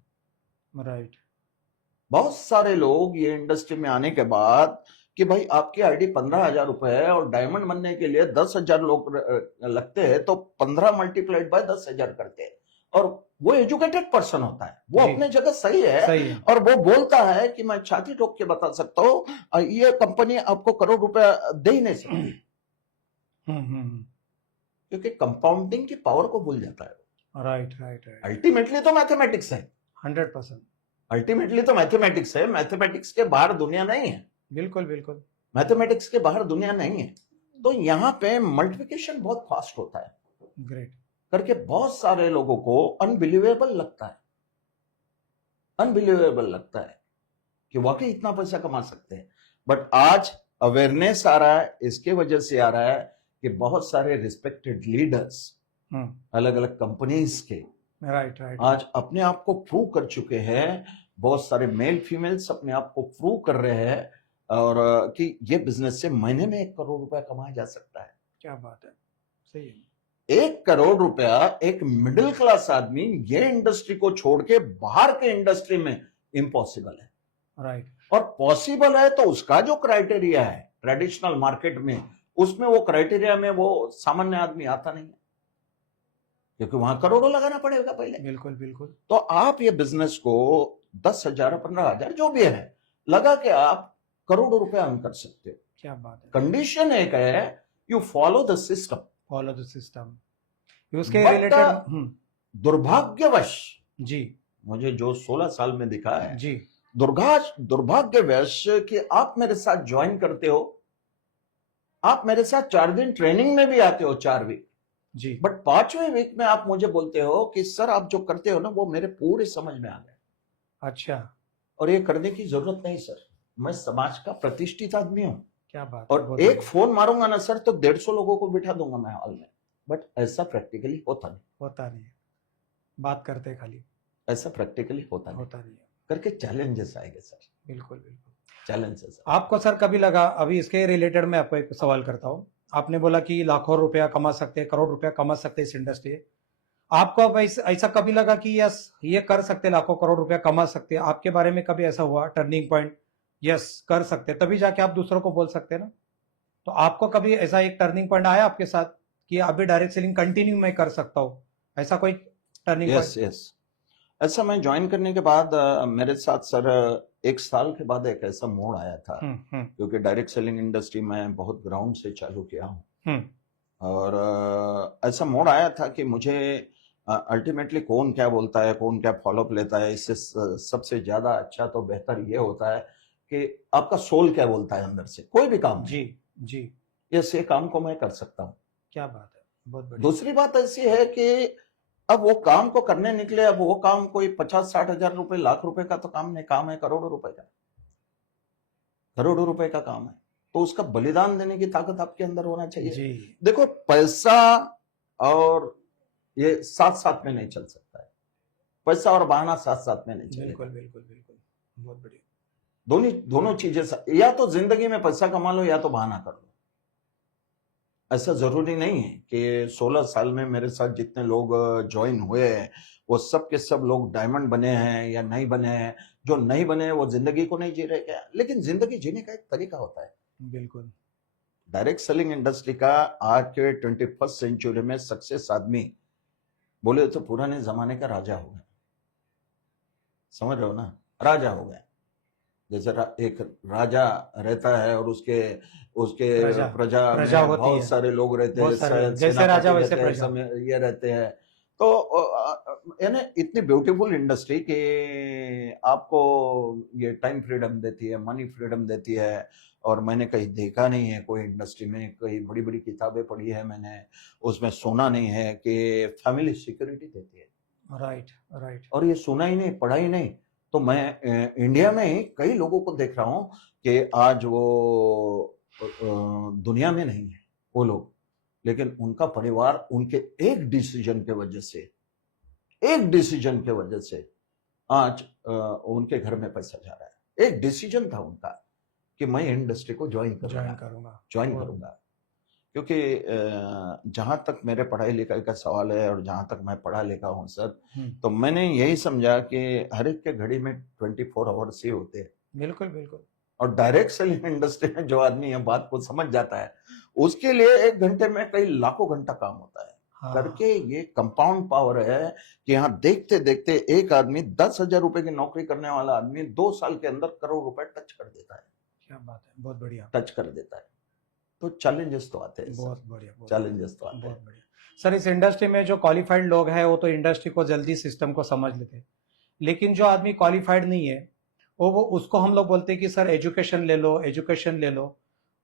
राइट। बहुत सारे लोग ये इंडस्ट्री में आने के बाद कि भाई आपकी आईडी 15,000 रुपए है और डायमंड बनने के लिए 10,000 लोग लगते हैं, तो 15 मल्टीप्लाइड बाय 10,000 करते हैं। और वो एजुकेटेड पर्सन होता है, वो जी। अपने जगह सही है, सही है। और वो बोलता है कि मैं छाती ठोक के बता सकता हूँ ये कंपनी आपको करोड़ रुपया दे ही नहीं सकती। क्योंकि कंपाउंडिंग की पावर को भूल जाता है। राइट राइट राइट, अल्टीमेटली तो मैथमेटिक्स है, 100%। अल्टीमेटली तो मैथमेटिक्स है, मैथमेटिक्स के बाहर दुनिया नहीं है, बिल्कुल बिल्कुल। मैथमेटिक्स के बाहर दुनिया नहीं है। तो यहाँ पे मल्टीप्लिकेशन बहुत फास्ट होता है ग्रेट। करके बहुत सारे लोगों को अनबिलीवेबल लगता है, अनबिलीवेबल लगता है कि वाकई इतना पैसा कमा सकते हैं। बट आज अवेयरनेस आ रहा है, इसके वजह से आ रहा है कि बहुत सारे रिस्पेक्टेड लीडर्स अलग अलग कंपनीज के राइट राइट, आज अपने आप को प्रूव कर चुके हैं, बहुत सारे मेल फीमेल्स अपने आप को प्रूव कर रहे हैं और कि ये बिजनेस से महीने में 1 करोड़ रुपया कमाया जा सकता है। क्या बात है, सही है। 1 करोड़ रुपया एक मिडिल क्लास आदमी ये इंडस्ट्री को छोड़ के बाहर के इंडस्ट्री में इम्पॉसिबल है। राइट, और पॉसिबल है तो उसका जो क्राइटेरिया है ट्रेडिशनल मार्केट में, उसमें वो क्राइटेरिया में वो सामान्य आदमी आता नहीं है, क्योंकि वहां करोड़ों लगाना पड़ेगा पहले। बिल्कुल बिल्कुल। तो आप ये बिजनेस को 10,000 15,000 जो भी है लगा के आप करोड़ों रुपए अर्न कर सकते हो। क्या बात है। कंडीशन एक है, you follow the system, follow the system. उसके But, रिलेटेड दुर्भाग्यवश जी मुझे जो 16 साल में दिखा है, जी, दुर्भाग्यवश कि आप मेरे साथ ज्वाइन करते हो, आप मेरे साथ 4 दिन ट्रेनिंग में भी आते हो, 4 वीक जी, बट 5वें वीक में आप मुझे बोलते हो कि सर आप जो करते हो ना वो मेरे पूरे समझ में आ गया। अच्छा, और ये करने की जरूरत नहीं सर, मैं समाज का प्रतिष्ठित आदमी हूं। क्या बात है। और बहुत एक बढ़िया। फोन मारूंगा ना सर तो 150 लोगों को बिठा दूंगा मैं हॉल में, बट ऐसा प्रैक्टिकली होता नहीं, होता नहीं है, बात करते खाली, ऐसा प्रैक्टिकली होता नहीं होता नहीं है। करके चैलेंजेस आएंगे सर, बिल्कुल बिल्कुल। चैलेंजेस। आपको सर कभी लगा, अभी इसके रिलेटेड मैं आपको एक सवाल करता हूँ, आपने बोला कि लाखों रुपया कमा सकते हैं, करोड़ रुपया कमा सकते हैं इस इंडस्ट्री। आपको अब ऐसा कभी लगा कि यस ये कर सकते, लाखों करोड़ रुपया कमा सकते हैं? आपके बारे में कभी ऐसा हुआ टर्निंग पॉइंट, यस कर सकते, तभी जाके आप दूसरों को बोल सकते हैं ना? तो आपको कभी ऐसा एक टर्निंग पॉइंट आया आपके साथ कि अभी डायरेक्ट सेलिंग कंटिन्यू मैं कर सकता हूँ, ऐसा कोई टर्निंग यस पॉइंट? यस, ऐसा मैं ज्वाइन करने के बाद मेरे साथ सर 1 साल के बाद एक ऐसा मोड़ आया था, क्योंकि डायरेक्ट सेलिंग इंडस्ट्री में बहुत ग्राउंड से चालू किया हूँ और ऐसा मोड़ आया था कि मुझे अल्टीमेटली कौन क्या बोलता है, कौन क्या फॉलोअप लेता है, इससे सबसे ज्यादा अच्छा तो बेहतर ये होता है कि आपका सोल क्या बोलता है अंदर से, कोई भी काम जी जी, यस ये काम को मैं कर सकता हूँ। क्या बात है, बहुत बढ़िया। दूसरी बात ऐसी है कि अब वो काम को करने निकले, अब वो काम कोई 50-60 हजार रुपए, लाख रुपए का तो काम नहीं, काम है करोड़ों रुपए का, करोड़ों रुपए का काम है, तो उसका बलिदान देने की ताकत आपके अंदर होना चाहिए जी, देखो पैसा और ये साथ साथ में नहीं चल सकता है, पैसा और बहाना साथ साथ में नहीं चलेगा। बिल्कुल बिल्कुल बिल्कुल, बहुत बढ़िया। दोनों चीजें या तो जिंदगी में पैसा कमा लो या तो बहाना कर लो। ऐसा जरूरी नहीं है कि 16 साल में मेरे साथ जितने लोग ज्वाइन हुए हैं वो सब के सब लोग डायमंड बने हैं या नहीं बने हैं। जो नहीं बने हैं वो जिंदगी को नहीं जी रहे क्या, लेकिन जिंदगी जीने का एक तरीका होता है। बिल्कुल। डायरेक्ट सेलिंग इंडस्ट्री का आज के 21st सेंचुरी में सक्सेस आदमी बोले तो पुराने जमाने का राजा हो गया, समझ रहे हो ना, राजा हो गया। जैसे एक राजा रहता है और उसके प्रजा में बहुत सारे लोग रहते हैं, जैसे राजा वैसे प्रजा, ये रहते हैं। तो यानी इतनी ब्यूटीफुल इंडस्ट्री कि आपको ये टाइम फ्रीडम देती है, मनी फ्रीडम देती है। और मैंने कहीं देखा नहीं है कोई इंडस्ट्री में, कई बड़ी बड़ी किताबें पढ़ी है मैंने, उसमें सुना नहीं है कि फैमिली सिक्योरिटी देती है। Right right. और ये सुना ही नहीं, पढ़ा ही नहीं। तो मैं इंडिया में ही कई लोगों को देख रहा हूं कि आज वो दुनिया में नहीं है वो लोग, लेकिन उनका परिवार उनके एक डिसीजन के वजह से आज उनके घर में पैसा जा रहा है। एक डिसीजन था उनका कि मैं इंडस्ट्री को ज्वाइन करूंगा। क्योंकि जहां तक मेरे पढ़ाई लिखाई का सवाल है और जहां तक मैं पढ़ा लिखा हूं सर, तो मैंने यही समझा कि हर एक के घड़ी में 24 आवर्स ही होते हैं। बिल्कुल बिल्कुल। और डायरेक्ट सेलिंग इंडस्ट्री में जो आदमी है बात को समझ जाता है, उसके लिए 1 घंटे में कई लाखों घंटा काम होता है। करके ये कंपाउंड पावर है कि यहाँ देखते देखते एक आदमी 10,000 रुपए की नौकरी करने वाला आदमी 2 साल के अंदर करोड़ रुपए टच कर देता है। क्या बात है, बहुत बढ़िया, टच कर देता है। तो चैलेंजेस तो आते हैं, बहुत बढ़िया, बहुत चैलेंजेस तो आते बहुत हैं। बढ़िया। सर, इस इंडस्ट्री में जो क्वालिफाइड लोग हैं वो तो इंडस्ट्री को जल्दी सिस्टम को समझ लेते हैं, लेकिन जो आदमी क्वालिफाइड नहीं है वो उसको हम लोग बोलते हैं कि सर एजुकेशन ले लो, एजुकेशन ले लो।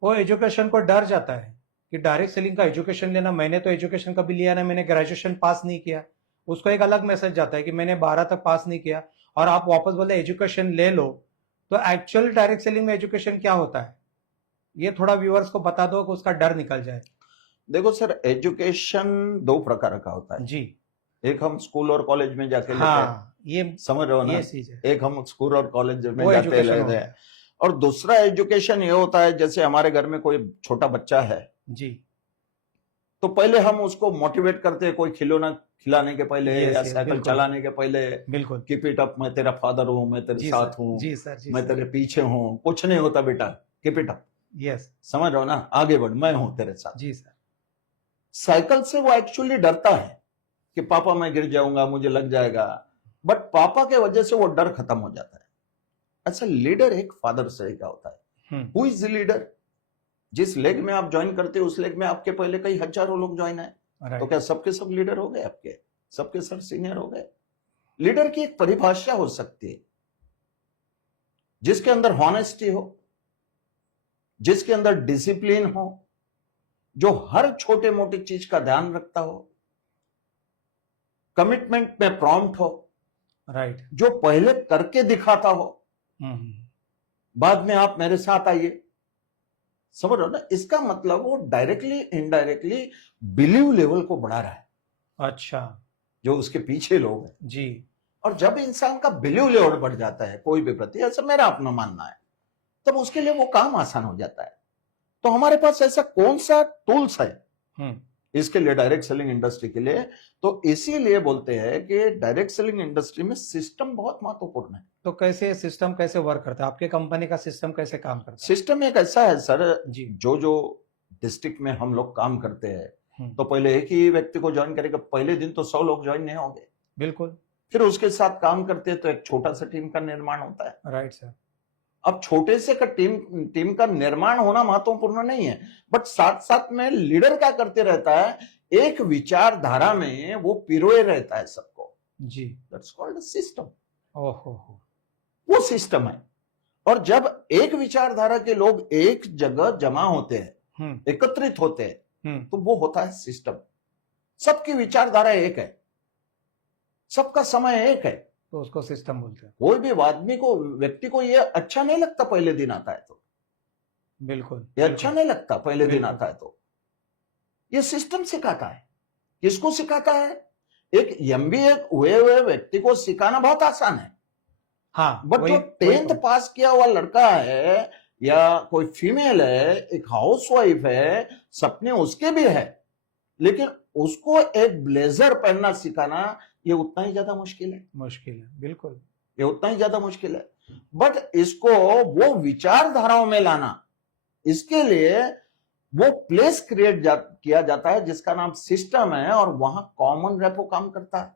वो एजुकेशन को डर जाता है कि डायरेक्ट सेलिंग का एजुकेशन लेना, मैंने तो एजुकेशन कभी लिया ना, मैंने ग्रेजुएशन पास नहीं किया। उसको एक अलग मैसेज जाता है कि मैंने 12 तक पास नहीं किया और आप वापस बोले एजुकेशन ले लो। तो एक्चुअल डायरेक्ट सेलिंग में एजुकेशन क्या होता है, ये थोड़ा व्यूअर्स को बता दो कि उसका डर निकल जाए। देखो सर, एजुकेशन दो प्रकार का होता है। जी, एक हम स्कूल और कॉलेज में जाके लेते हैं, हाँ, ये समझ रहे हो ना। ये चीज है, एक हम स्कूल और कॉलेज में वो जाते एजुकेशन हो लेते हैं। गया। और दूसरा एजुकेशन ये होता है, जैसे हमारे घर में कोई छोटा बच्चा है जी, तो पहले हम उसको मोटिवेट करते हैं, कोई खिलौना खिलाने के पहले Yes, या yes, साइकिल बिल्कुल। चलाने के पहले, बिल्कुल। कीप इट अप, मैं तेरा फादर हूं, मैं तेरे जी साथ सर, हूं, जी सर, जी मैं सर। तेरे पीछे हूं, कुछ नहीं होता बेटा, कीप इट अप, यस, समझ रहे हो ना, आगे बढ़, मैं हूं तेरे साथ। जी सर। साइकिल से वो एक्चुअली डरता है कि पापा मैं गिर जाऊंगा, मुझे लग जाएगा, बट पापा के वजह से वो डर खत्म हो जाता है। अच्छा, लीडर एक फादर से का होता है। Who is the leader? जिस लेग में आप ज्वाइन करते हो उस लेग में आपके पहले कई हजारों लोग ज्वाइन है, तो राइट, क्या सबके सब लीडर हो गए आपके? सबके सब सीनियर हो गए? लीडर की एक परिभाषा हो सकती है जिसके अंदर हॉनेस्टी हो, जिसके अंदर डिसिप्लिन हो, जो हर छोटे मोटे चीज का ध्यान रखता हो, कमिटमेंट में प्रॉम्प्ट हो, राइट। जो पहले करके दिखाता हो, बाद में आप मेरे साथ आइए, समझ रहे हो ना। इसका मतलब वो डायरेक्टली इनडायरेक्टली बिलीव लेवल को बढ़ा रहा है, अच्छा, जो उसके पीछे लोग हैं। जी, और जब इंसान का बिलीव लेवल बढ़ जाता है कोई भी प्रति, ऐसा मेरा अपना मानना है, तब उसके लिए वो काम आसान हो जाता है। तो हमारे पास ऐसा कौन सा टूल्स है इसके लिए, डायरेक्ट सेलिंग इंडस्ट्री के लिए? तो इसीलिए बोलते हैं कि डायरेक्ट सेलिंग इंडस्ट्री में सिस्टम बहुत महत्वपूर्ण है। तो कैसे सिस्टम कैसे वर्क करता है, आपके कंपनी का सिस्टम कैसे काम करता है? सिस्टम एक ऐसा है सर, जी, जो डिस्ट्रिक्ट में हम लोग काम करते हैं, तो तो पहले एक ही व्यक्ति को ज्वाइन करेगा, पहले दिन तो 100 लोग ज्वाइन नहीं होंगे, बिल्कुल, फिर उसके साथ काम करते हैं तो एक छोटा सा टीम का निर्माण होता है। Right sir. अब छोटे से का टीम का निर्माण होना महत्वपूर्ण नहीं है, बट साथ साथ में लीडर क्या करते रहता है, एक विचारधारा में वो पिरोए रहता है सबको। जी, दैट्स कॉल्ड सिस्टम। ओहो, वो सिस्टम है। और जब एक विचारधारा के लोग एक जगह जमा होते हैं, एकत्रित होते हैं, तो वो होता है सिस्टम। सबकी विचारधारा एक है, सबका समय एक है, तो उसको सिस्टम बोलते हैं। कोई भी आदमी को, व्यक्ति को ये अच्छा नहीं लगता पहले दिन आता है तो, बिल्कुल, ये अच्छा नहीं लगता पहले दिन बिल्कुल। आता है तो। ये सिस्टम सिखाता है। किसको सिखाता है? एक एमबीए हुए व्यक्ति को सिखाना बहुत आसान है, हाँ, बट जो 10th पास किया हुआ लड़का है या कोई फीमेल है, एक हाउसवाइफ है, सपने उसके भी है, लेकिन उसको एक ब्लेजर पहनना सिखाना ये उतना ही ज्यादा मुश्किल है। मुश्किल है, बिल्कुल, ये उतना ही ज्यादा मुश्किल है। बट इसको वो विचारधाराओं में लाना, इसके लिए वो प्लेस किया जाता है जिसका नाम सिस्टम है, और वहां कॉमन रेपो काम करता है।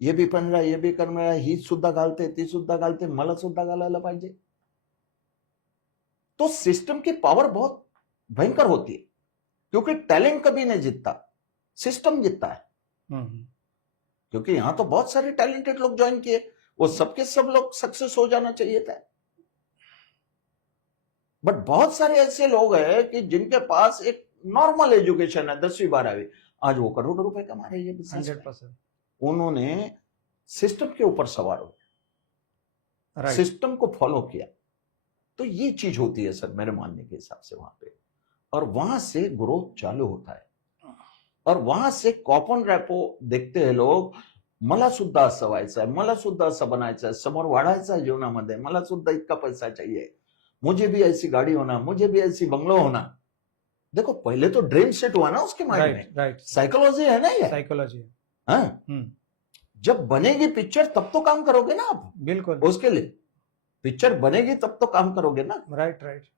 ये भी पहन रहा है, ये भी कर रहा है, ही सुद्धा घालते, ती सुद्धा घालते, मला सुद्धा घालायला पाहिजे। तो सिस्टम की पावर बहुत भयंकर होती है, क्योंकि टैलेंट कभी नहीं जीतता, सिस्टम जीतता है। क्योंकि यहां तो बहुत सारे टैलेंटेड लोग ज्वाइन किए, वो सबके सब लोग सक्सेस हो जाना चाहिए था, बट बहुत सारे ऐसे लोग हैं कि जिनके पास एक नॉर्मल एजुकेशन है, 10वीं 12वीं, आज वो करोड़ों रुपए कमा रहे हैं बिजनेस में। 100%, उन्होंने सिस्टम के ऊपर सवार हो, राइट, सिस्टम को फॉलो किया। तो ये चीज होती है सर मेरे मानने के हिसाब से वहां पे, और वहां से ग्रोथ चालू होता है। और वहां से कॉपन रॅपो देखते हैं लोग, मला सुद्धा असं व्हायचं आहे, मला सुद्धा असं बनायचं आहे, समोर वाढायचं आहे जीवनामध्ये, मला सुद्धा इतका पैसा चाहिए, मुझे भी ऐसी गाड़ी होना, मुझे भी ऐसी बंगलो होना। देखो पहले तो ड्रीम सेट हुआ ना उसके माइंड में, राइट, साइकोलॉजी है ना ये, साइकोलॉजी, हाँ। जब बनेगी पिक्चर तब तो काम करोगे ना आप, बिल्कुल, उसके लिए पिक्चर बनेगी तब तो काम करोगे ना। Right, right.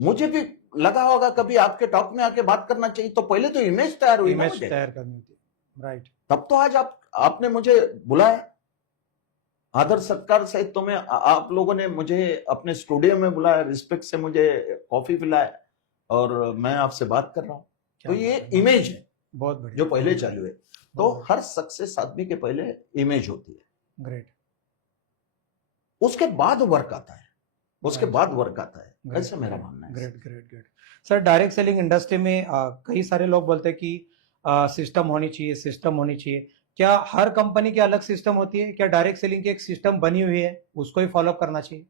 मुझे भी लगा होगा कभी आपके टॉक में आके बात करना चाहिए, तो पहले तो इमेज तैयार हुई ना इमेज मुझे, तैयार करनी होती है, राइट। तब तो आज आपने मुझे बुलाया। आदर सत्कार से तुम्हें आप लोगों ने मुझे अपने स्टूडियो में बुलाया, रिस्पेक्ट से मुझे कॉफी पिलाया और मैं आपसे बात कर रहा हूँ। क्या तो ये बात है, इमेज है बहुत बढ़िया, जो पहले बहुत चालू है। तो बहुत हर सक्सेस आदमी के पहले इमेज होती है, ग्रेट, उसके बाद वर्क आता है, उसके Right. बाद वर्क आता है, ग्रेट, ऐसा मेरा मानना है। Great great great. Sir direct selling industry में कई सारे लोग बोलते हैं कि सिस्टम होनी चाहिए, सिस्टम होनी चाहिए। क्या हर कंपनी की अलग सिस्टम होती है? क्या डायरेक्ट सेलिंग की एक सिस्टम बनी हुई है, उसको ही फॉलो करना चाहिए?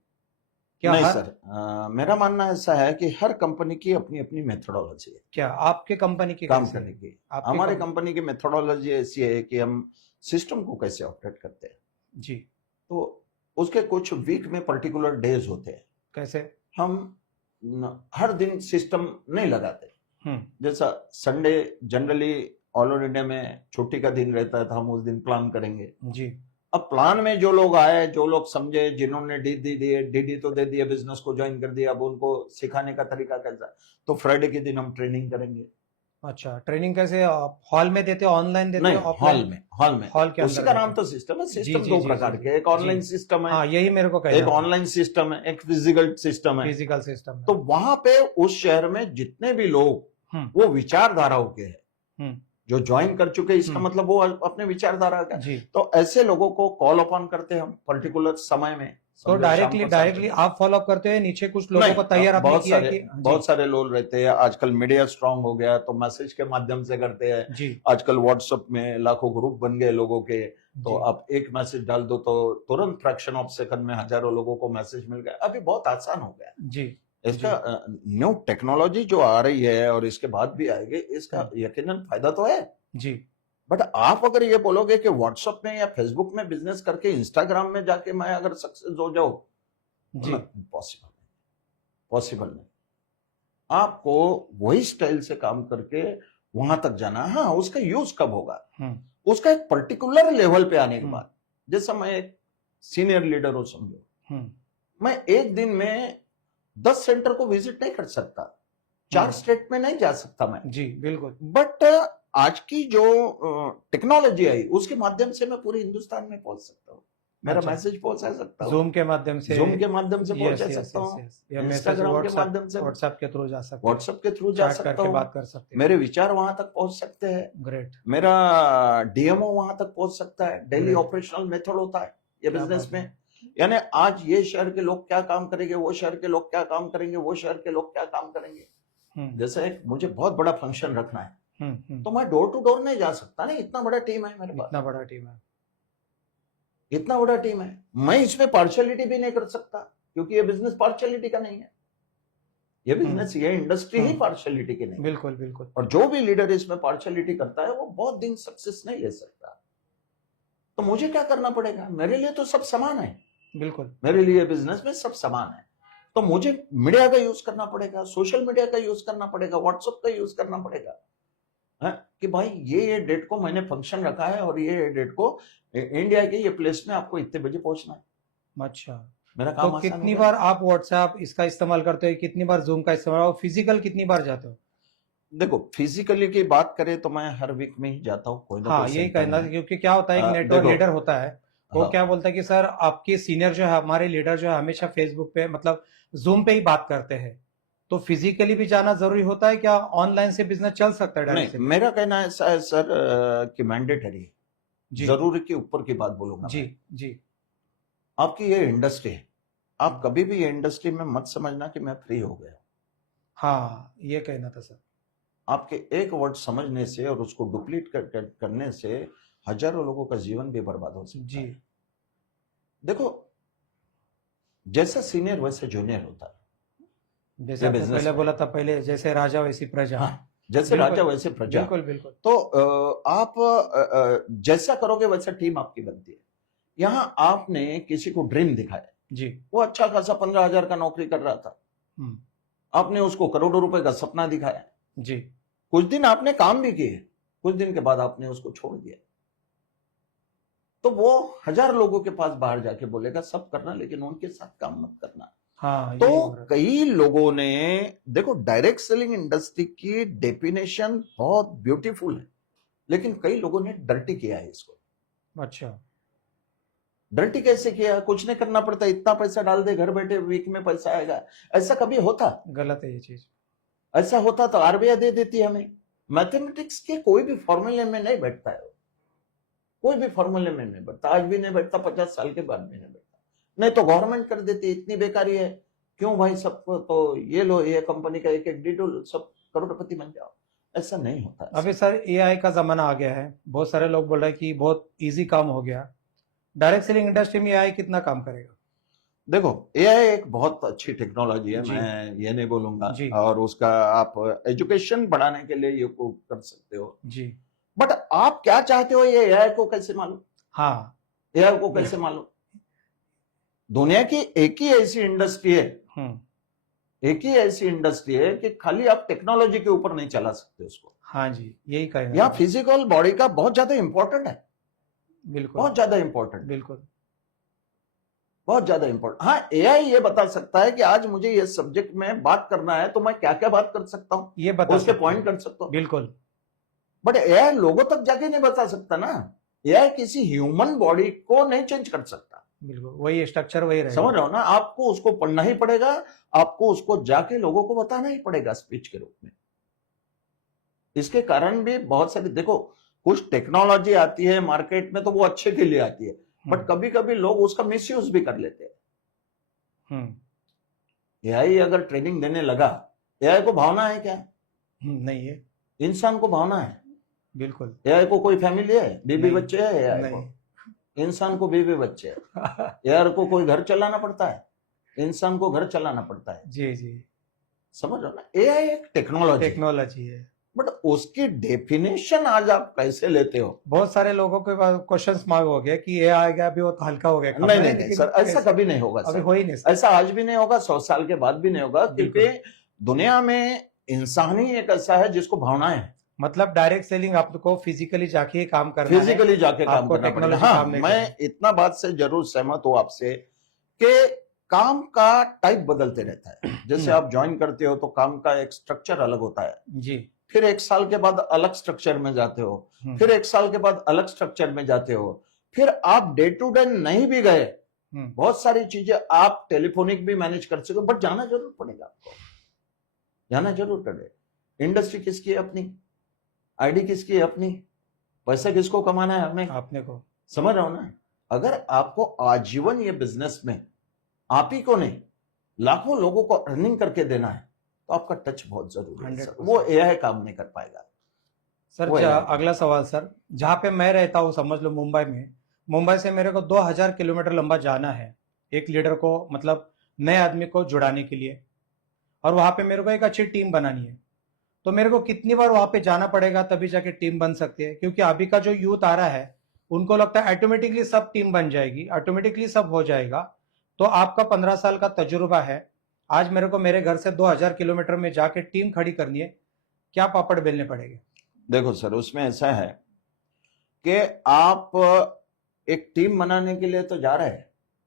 क्या नहीं हर सर, मेरा मानना ऐसा है कि हर कंपनी की अपनी अपनी मेथोडोलॉजी है क्या आपके कंपनी की काम कैसी करने है? की। आपके हमारे कंपनी कंपनी की मेथोडोलॉजी ऐसी है कि हम सिस्टम को कैसे ऑपरेट करते हैं। जी, तो उसके कुछ वीक में पर्टिकुलर डेज होते हैं, कैसे? हम हर दिन सिस्टम नहीं लगाते। हम्म, जैसा Sunday generally all over India में छुट्टी का दिन रहता है, तो हम उस दिन प्लान करेंगे। जी, अब प्लान में जो लोग आए, जो लोग समझे, जिन्होंने डी तो दे दिए, बिजनेस को ज्वाइन कर दिया, अब उनको सिखाने का तरीका कैसा है, तो फ्राइडे के दिन हम ट्रेनिंग करेंगे। अच्छा, ट्रेनिंग कैसे आप हॉल में देते हो, ऑनलाइन देते नहीं, हो, हॉल ऑफलाइन? में, हॉल में हॉल के उसी अंदर का देते नाम हो? तो सिस्टम है। जी सिस्टम जी दो जी जी प्रकार जी के, एक जी, ऑनलाइन सिस्टम है, हाँ यही मेरे को एक कहना था, ऑनलाइन सिस्टम है, एक फिजिकल सिस्टम है। फिजिकल सिस्टम तो में। वहां पे उस शहर में जितने भी लोग वो विचारधाराओं के हैं, हम्म, जो ज्वाइन कर चुके हैं, इसका हम्म, मतलब वो अपने विचारधारा का। जी। तो ऐसे लोगों को कॉल अपॉन करते हैं हम पर्टिकुलर समय में, तो समझो शाम डायरेक्टली को 7 डायरेक्टली बजे। आप फॉलो अप करते हैं, नीचे कुछ लोगों नहीं, को तैयार आपने बहुत किया है सारे कि जी बहुत सारे लोग रहते हैं। आजकल मीडिया स्ट्रांग हो गया, तो मैसेज के माध्यम से करते हैं। जी आजकल व्हाट्सएप में लाखों ग्रुप बन गए लोगों के, तो जी आप एक मैसेज डाल दो तो तुरंत फ्रैक्शन ऑफ सेकंड में हजारों लोगों को मैसेज मिल गया। अभी बहुत आसान हो गया। जी इसका जी न्यू टेक्नोलॉजी जो आ रही है और इसके बाद भी आएगी, इसका यकीनन फायदा तो है। जी बट आप अगर ये बोलोगे कि व्हाट्सएप में या फेसबुक में बिजनेस करके इंस्टाग्राम में जाके मैं अगर सक्सेस हो जाऊं, जी पॉसिबल पॉसिबल नहीं। आपको वही स्टाइल से काम करके वहां तक जाना। हाँ, उसका यूज कब होगा, उसका एक पर्टिकुलर लेवल पे आने के बाद। जैसा मैं एक सीनियर लीडर हूं, समझो मैं एक दिन में 10 सेंटर को विजिट नहीं कर सकता, 4 स्टेट में नहीं जा सकता मैं। जी बिल्कुल। बट आज की जो टेक्नोलॉजी आई, उसके माध्यम से मैं पूरे हिंदुस्तान में पहुंच सकता हूँ, मेरा अच्छा, मैसेज पहुंचा सकता हूँ, जूम के माध्यम से, जूम के माध्यम से यस पहुंचा यस सकता यस हूँ, यस, या मैसेज इंस्टाग्राम के व्हाट्सएप माध्यम से, व्हाट्सएप के थ्रू जा सकते हैं, व्हाट्सएप के थ्रू जा चैट सकता करके हूँ, बात कर सकते हैं। मेरे विचार वहां तक पहुंच सकते हैं, ग्रेट, मेरा डीएमओ वहां तक पहुंच सकता है। Daily Great. ऑपरेशनल मेथड होता है ये क्या बिजनेस बात में। है। यानी आज ये शहर के लोग क्या काम करेंगे, वो शहर के लोग क्या काम करेंगे, वो शहर के लोग क्या काम करेंगे। जैसे एक मुझे बहुत बड़ा फंक्शन रखना है, तो मैं डोर टू डोर नहीं जा सकता ना, इतना बड़ा टीम है मेरे पास, इतना बड़ा टीम है, इतना बड़ा टीम है। मैं इसमें पार्शियलिटी भी नहीं कर सकता, क्योंकि ये बिजनेस पार्शियलिटी का नहीं है। ये बिजनेस, ये इंडस्ट्री ही पार्शियलिटी की नहीं है। बिल्कुल बिल्कुल। और जो भी लीडर इसमें पार्शियलिटी करता है, वो बहुत दिन सक्सेस नहीं ले सकता। तो मुझे क्या करना पड़ेगा, मेरे लिए तो सब समान है, बिल्कुल मेरे लिए बिजनेस में सब समान है। तो मुझे मीडिया का यूज करना पड़ेगा, सोशल मीडिया का यूज करना पड़ेगा, व्हाट्सएप का यूज करना पड़ेगा, है कि भाई ये डेट को मैंने फंक्शन रखा है और ये डेट को इंडिया के ये प्लेस में आपको इतने बजे पहुंचना है। अच्छा, मेरा तो काम आसान कितनी हो बार गया। आप व्हाट्सएप इसका इस्तेमाल करते हो, कितनी बार जूम का इस्तेमाल, और फिजिकल कितनी बार जाते हो? देखो, फिजिकली की बात करें तो मैं हर वीक में ही जाता हूँ, कोई ना हाँ कोई यही सेंटर कहना था, में। क्योंकि क्या होता है, एक नेटवर्क देखो, लीडर होता है, वो हाँ, क्या बोलता है कि सर आपके सीनियर जो है, हमारे लीडर जो है, हमेशा फेसबुक पे मतलब जूम पे ही बात करते हैं, तो फिजिकली भी जाना जरूरी होता है क्या? ऑनलाइन से बिजनेस चल सकता है डायरेक्ट नहीं, से? मेरा कहना ऐसा है सर कि मैंडेटरी है, जी जरूरी के ऊपर की बात बोलूंगा जी मैं। जी आपकी ये इंडस्ट्री है, आप कभी भी ये इंडस्ट्री में मत समझना कि मैं फ्री हो गया। हाँ ये कहना था सर। आपके एक वर्ड समझने से और उसको डुप्लीट करने से हजारों लोगों का जीवन भी बर्बाद हो सकता जी, है। देखो, जैसा सीनियर वैसे जूनियर होता है जैसे ये आपने बिजनेस पहले में। बोला था, पहले जैसे राजा वैसी प्रजा। हाँ, जैसे बिल्कुल राजा वैसे प्रजा। बिल्कुल बिल्कुल। तो आप जैसा करोगे वैसा टीम आपकी बनती है। यहां आपने किसी को ड्रीम दिखाया, जी वो अच्छा खासा 15,000 का नौकरी कर रहा था, आपने उसको करोड़ों रुपए का सपना दिखाया, जी कुछ दिन आपने काम भी किए, कुछ दिन के बाद आपने उसको छोड़ दिया, तो वो 1000 लोगों के पास बाहर जाके बोलेगा सब करना, लेकिन उनके साथ काम मत करना। हाँ तो यही हो रहा है। कई लोगों ने, देखो डायरेक्ट सेलिंग इंडस्ट्री की डेफिनेशन बहुत ब्यूटीफुल है, लेकिन कई लोगों ने डर्टी किया है इसको। अच्छा, डर्टी कैसे किया? कुछ नहीं करना पड़ता, इतना पैसा डाल दे, घर बैठे वीक में पैसा आएगा। ऐसा कभी होता? गलत है ये चीज। ऐसा होता तो आरबीआई दे देती हमें। मैथमेटिक्स के कोई भी फॉर्मूले में नहीं बैठता है, कोई भी फॉर्मूले में नहीं बैठता, आज भी नहीं बैठता, 50 साल के बाद भी नहीं बैठता। नहीं तो गवर्नमेंट कर देती, इतनी बेकारी है। क्यों भाई? सबको तो ये लो, ये कंपनी का एक एक डिटेल, सब करोड़पति बन जाओ। ऐसा नहीं होता। अभी सर एआई का जमाना आ गया है, बहुत सारे लोग बोल रहे हैं कि बहुत इजी काम हो गया। डायरेक्ट सेलिंग इंडस्ट्री में एआई कितना काम करेगा? देखो, एआई एक बहुत अच्छी टेक्नोलॉजी है, जी। मैं ये नहीं बोलूंगा, जी। और उसका आप एजुकेशन बढ़ाने के लिए ये को कर सकते हो, जी। बट आप क्या चाहते हो ये एआई को कैसे मालूम? हाँ। एआई को कैसे मालूम? दुनिया की एक ही ऐसी इंडस्ट्री है, एक ही ऐसी इंडस्ट्री है कि खाली आप टेक्नोलॉजी के ऊपर नहीं चला सकते उसको। हाँ जी, यही कहेंगे। यहाँ फिजिकल बॉडी का बहुत ज्यादा इंपॉर्टेंट है, बिल्कुल बहुत ज्यादा इंपॉर्टेंट, बिल्कुल बहुत ज्यादा इंपॉर्टेंट। हाँ, एआई ये बता सकता है कि आज मुझे ये सब्जेक्ट में बात करना है तो मैं क्या क्या बात कर सकता हूँ, ये बता उसके सकते पॉइंट हैं। कर सकता हूँ। बिल्कुल बट एआई लोगों तक जाके नहीं बता सकता ना, एआई किसी ह्यूमन बॉडी को नहीं चेंज कर सकता। बिल्कुल वही स्ट्रक्चर वही रहेगा। समझ रहे हो ना? आपको उसको पढ़ना ही पड़ेगा, आपको उसको जाके लोगों को बताना ही पड़ेगा स्पीच के रूप में। इसके कारण भी बहुत सारी, देखो कुछ टेक्नोलॉजी आती है मार्केट में तो वो अच्छे के लिए आती है, बट कभी कभी लोग उसका मिसयूज भी कर लेते हैं। एआई अगर ट्रेनिंग देने लगा, एआई को भावना है क्या? नहीं है। इंसान को भावना है? बिल्कुल। एआई को कोई फैमिली है, बीबी नहीं। बच्चे है? एआई नहीं। को, इंसान को बीबी बच्चे है। एआई को कोई घर चलाना पड़ता है, इंसान को घर चलाना पड़ता है। जी जी, समझ रहे हो ना? एआई एक टेक्नोलॉजी है, बट उसकी डेफिनेशन आज आप कैसे लेते हो? बहुत सारे लोगों के पास क्वेश्चन मार्क हो गया कि ये आ गया, अभी वो हल्का हो गया। नहीं नहीं नहीं सर, ऐसा कभी नहीं होगा अभी सर, हो ही नहीं सर। ऐसा आज भी नहीं होगा, 100 साल के बाद भी नहीं होगा, क्योंकि दुनिया में इंसान ही एक ऐसा है जिसको भावनाएं है। मतलब डायरेक्ट सेलिंग आपको फिजिकली जाके काम करना है, फिजिकली जाके काम आपको करना पड़ेगा। टेक्नोलॉजी हाँ, काम नहीं मैं करनी। इतना बात से जरूर सहमत हूँ आपसे कि काम का टाइप बदलते रहता है। जैसे आप ज्वाइन करते हो तो काम का एक स्ट्रक्चर अलग होता है जी, फिर 1 साल के बाद अलग स्ट्रक्चर में जाते हो, फिर 1 साल के बाद अलग स्ट्रक्चर में जाते हो, फिर आप डे टू डे नहीं भी गए, बहुत सारी चीजें आप टेलीफोनिक भी मैनेज कर सको, बट जाना जरूर पड़ेगा आपको, जाना जरूर पड़ेगा। इंडस्ट्री किसकी है? अपनी। आईडी किसकी है? अपनी। पैसा किसको कमाना है? हमें, आपने को। समझ रहा हो ना? अगर आपको आजीवन ये बिजनेस में आप ही को नहीं लाखों लोगों को अर्निंग करके देना है तो आपका टच बहुत जरूरी है सर। वो एआई काम नहीं कर पाएगा सर। अगला सवाल सर, जहाँ पे मैं रहता हूँ समझ लो मुंबई में, मुंबई से मेरे को 2000 किलोमीटर लंबा जाना है एक लीडर को, मतलब नए आदमी को जुड़ाने के लिए, और वहां पे मेरे को एक अच्छी टीम बनानी है। तो मेरे को कितनी बार वहां पे जाना पड़ेगा तभी जाके टीम बन सकती है? क्योंकि अभी का जो यूथ आ रहा है उनको लगता है ऑटोमेटिकली सब टीम बन जाएगी, ऑटोमेटिकली सब हो जाएगा। तो आपका 15 साल का तजुर्बा है, आज मेरे को मेरे घर से 2000 किलोमीटर में जाके टीम खड़ी करनी है, क्या पापड़ बेलने पड़ेंगे? देखो सर, उसमें ऐसा है कि आप एक टीम बनाने के लिए तो जा रहे हैं,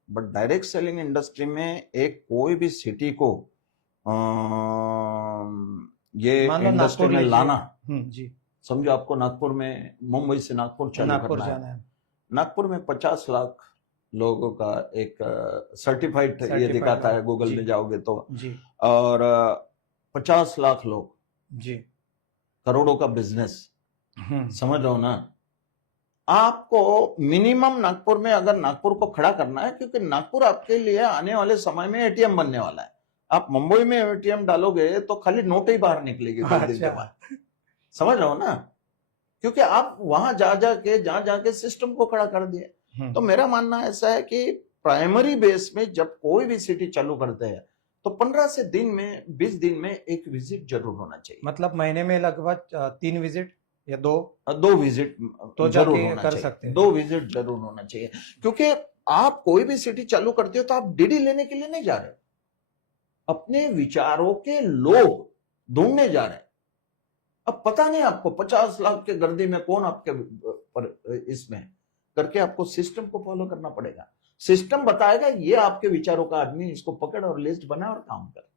बट डायरेक्ट सेलिंग इंडस्ट्री में एक कोई भी सिटी को ये इंडस्ट्री में लाना, जी, समझो आपको नागपुर में, मुंबई से नागपुर चालू करना है। नागपुर में 50 लाख लोगों का एक सर्टिफाइड ये दिखाता है, गूगल में जाओगे तो जी, और 50 लाख लोग जी, करोड़ों का बिजनेस, समझ रहे हो ना? आपको मिनिमम नागपुर में, अगर नागपुर को खड़ा करना है, क्योंकि नागपुर आपके लिए आने वाले समय में एटीएम बनने वाला है। आप मुंबई में एटीएम डालोगे तो खाली नोट ही बाहर निकलेगी कुछ दिन के बाद, समझ रहे हो ना? क्योंकि आप वहां जहां जाके सिस्टम को खड़ा कर दिए। तो मेरा मानना ऐसा है कि प्राइमरी बेस में जब कोई भी सिटी चालू करते हैं तो 15 से 20 दिन में एक विजिट जरूर होना चाहिए। मतलब महीने में लगभग 3 विजिट या 2 विजिट तो जरूर जाके होना कर चाहिए। सकते हैं। 2 विजिट जरूर होना चाहिए, क्योंकि आप कोई भी सिटी चालू करते हो तो आप डीडी लेने के लिए नहीं जा रहे, अपने विचारों के लोग ढूंढने जा रहे हैं। अब पता नहीं आपको 50 लाख के गर्दी में कौन आपके पर इसमें करके, आपको सिस्टम को फॉलो करना पड़ेगा। सिस्टम बताएगा ये आपके विचारों का आदमी, इसको पकड़ और लिस्ट बना और काम कर।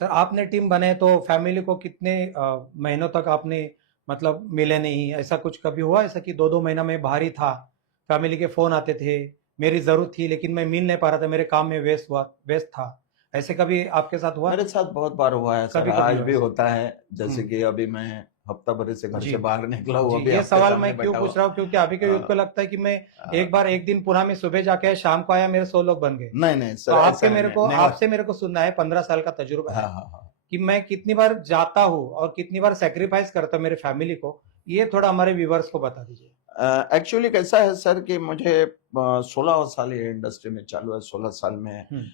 सर आपने टीम बनाए तो फैमिली को कितने महीनों तक आपने मतलब मिले नहीं? ऐसा कुछ कभी हुआ ऐसा कि 2-2 महीना में बाहर ही था, फैमिली के फोन आते थे, मेरी जरूरत थी लेकिन मैं मिल नहीं पा रहा था, मेरे काम में व्यस्त था। ऐसे कभी आपके साथ हुआ? मेरे साथ बहुत बार हुआ है सर, कभी कभी आज हुआ भी ऐसे? होता है। जैसे हम्म। कि अभी मैं हफ्ता भर से घर जी से बाहर निकला हूँ, जी, अभी ये आपके सवाल सामने मैं क्यों बैठा पूछ हुआ। रहा हूँ क्योंकि अभी के यूथ अ, को लगता है कि मैं अ, एक बार एक दिन पुणे में सुबह जाके आया, शाम को आया, मेरे 100 लोग बन गए। नहीं नहीं तो सर, ऐसा नहीं, नहीं, नहीं आपसे मेरे को सुनना है, 15 साल का तजुर्बा हाँ है हाँ हाँ। कि मैं कितनी बार जाता हूँ और कितनी बार सेक्रीफाइस करता हूँ मेरे फैमिली को। ये थोड़ा हमारे व्यूवर्स को बता दीजिए। एक्चुअली कैसा है सर कि मुझे 16 साल ये इंडस्ट्री में चालू है। 16 साल में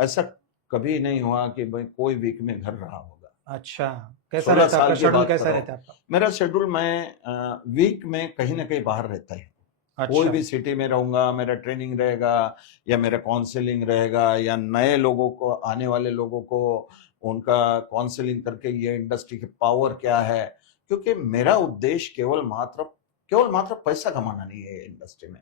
ऐसा कभी नहीं हुआ कि भाई कोई वीक में घर रहा होगा। अच्छा, कैसा 16 रहता है आपका साल की शेड्यूल, बात कर कैसा रहा रहता हूँ। है आपका? मेरा शेड्यूल, मैं वीक में कहीं ना कहीं बाहर रहता है। कोई अच्छा। भी सिटी में रहूंगा, मेरा ट्रेनिंग रहेगा या मेरा काउंसलिंग रहेगा, या नए लोगों को, आने वाले लोगों को उनका काउंसलिंग करके ये इंडस्ट्री की पावर क्या है। क्योंकि मेरा उद्देश्य केवल मात्र पैसा कमाना नहीं है। इंडस्ट्री में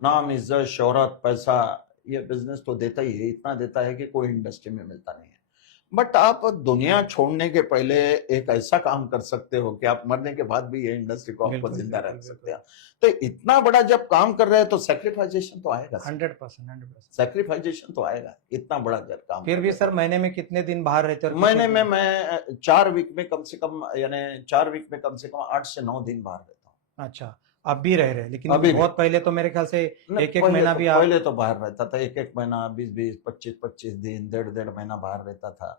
नाम, इज्जत, शोहरत, पैसा, ये बिजनेस तो देता ही है, इतना देता है कि कोई इंडस्ट्री में मिलता नहीं है। बट आप दुनिया छोड़ने के पहले एक ऐसा काम कर सकते हो कि आप मरने के बाद भी ये इंडस्ट्री को आपको बिल्कुल जिंदा बिल्कुल रख सकते बिल्कुल। हो। तो इतना बड़ा जब काम कर रहे हैं तो सेक्रीफाइजेशन तो आएगा सर। 100%, 100%। सेक्रीफाइजेशन तो आएगा, इतना बड़ा जब काम फिर कर भी रहे सर हो। महीने में कितने दिन बाहर रहते और किस महीने में शेड्यूल? मैं 4 वीक में कम से कम, यानी 4 वीक में कम से कम 8 से 9 दिन बाहर रहता हूँ। अच्छा, अब भी रह रहे हैं, लेकिन अभी भी बहुत पहले तो मेरे ख्याल से नहीं, एक एक महीना भी आप। पहले तो बाहर रहता था, एक एक महीना, 20 20, 25 25 दिन, डेढ़ डेढ़ महीना बाहर रहता था।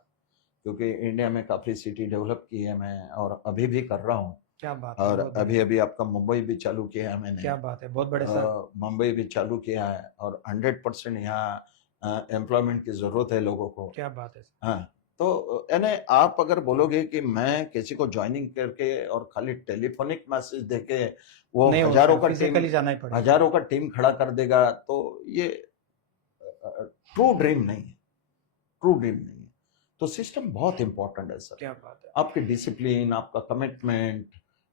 क्योंकि इंडिया में काफी सिटी डेवलप की है मैं, और अभी भी कर रहा हूँ। क्या बात है, और बहुत अभी बढ़िया। अभी आपका मुंबई भी चालू किया है मैंने। क्या बात है, बहुत बड़े सर। मुंबई भी चालू किया है, और 100% यहाँ एम्प्लॉयमेंट की जरूरत है लोगों को। क्या बात है सर। हाँ, तो यानी आप अगर बोलोगे कि मैं किसी को ज्वाइनिंग करके और खाली टेलीफोनिक मैसेज देके वो नहीं होता है, फिजिकली जाना ही पड़ेगा। हजारों का टीम खड़ा कर देगा, तो ये ट्रू ड्रीम नहीं है। ट्रू ड्रीम नहीं है। तो सिस्टम बहुत इंपॉर्टेंट है सर। क्या बात है। आपकी डिसिप्लिन, आपका कमिटमेंट,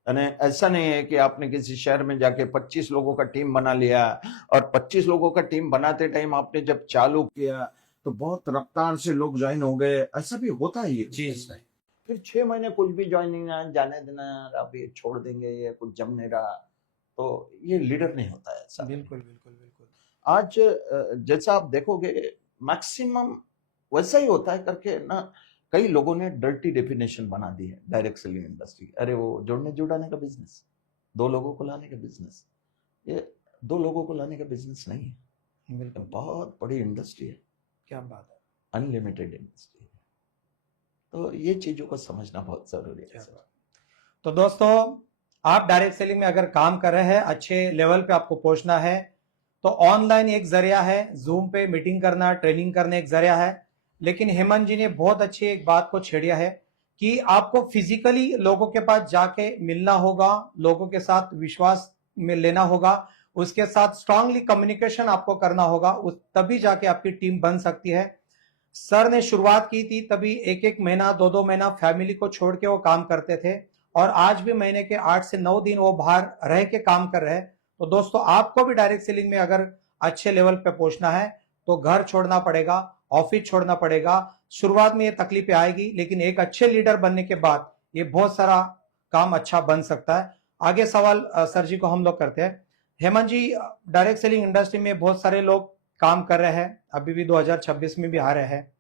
यानी ऐसा नहीं है कि आपने किसी शहर में जाके 25 लोगों का टीम बना लिया, और 25 लोगों का टीम बनाते टाइम आपने जब चालू किया तो बहुत रफ्तार से लोग ज्वाइन हो गए। ऐसा भी होता है ये जी। business में। फिर 6 महीने कुछ भी ज्वाइनिंग ना, जाने देना, अब ये छोड़ देंगे, ये कुछ जम नहीं रहा, तो ये लीडर नहीं होता है ऐसा। बिल्कुल बिल्कुल बिल्कुल। आज जैसा आप देखोगे मैक्सिमम वैसा ही होता है करके ना। कई लोगों ने डर्टी डेफिनेशन बना दी है डायरेक्ट सेलिंग इंडस्ट्री की। अरे वो जोड़ने जुड़ाने का बिजनेस, 2 लोगों को लाने का बिजनेस, ये 2 लोगों को लाने का बिजनेस नहीं है। ये बिल्कुल। बहुत बड़ी इंडस्ट्री है, क्या बात है। अनलिमिटेड इंडस्ट्री है। तो ये चीजों को समझना बहुत जरूरी है क्या सर। बात। तो दोस्तों, आप डायरेक्ट सेलिंग में अगर काम कर रहे हैं, अच्छे लेवल पे आपको पहुंचना है, तो ऑनलाइन एक जरिया है, जूम पे मीटिंग करना, ट्रेनिंग करने एक जरिया है। लेकिन हेमंत जी ने बहुत अच्छी एक बात को छेड़ा है कि आपको फिजिकली लोगों के पास जाके मिलना होगा, लोगों के साथ विश्वास में लेना होगा, उसके साथ स्ट्रांगली कम्युनिकेशन आपको करना होगा, उस तभी जाके आपकी टीम बन सकती है। सर ने शुरुआत की थी तभी एक एक महीना, दो दो महीना फैमिली को छोड़ के वो काम करते थे, और आज भी महीने के 8 से 9 दिन वो बाहर रह के काम कर रहे हैं। तो दोस्तों, आपको भी डायरेक्ट सेलिंग में अगर अच्छे लेवल पे पहुंचना है तो घर छोड़ना पड़ेगा, ऑफिस छोड़ना पड़ेगा। शुरुआत में ये तकलीफें आएगी, लेकिन एक अच्छे लीडर बनने के बाद ये बहुत सारा काम अच्छा बन सकता है। आगे सवाल सर जी को हम लोग करते हैं। हेमंत जी, डायरेक्ट सेलिंग इंडस्ट्री में बहुत सारे लोग काम कर रहे हैं, अभी भी 2026 में भी आ रहे हैं।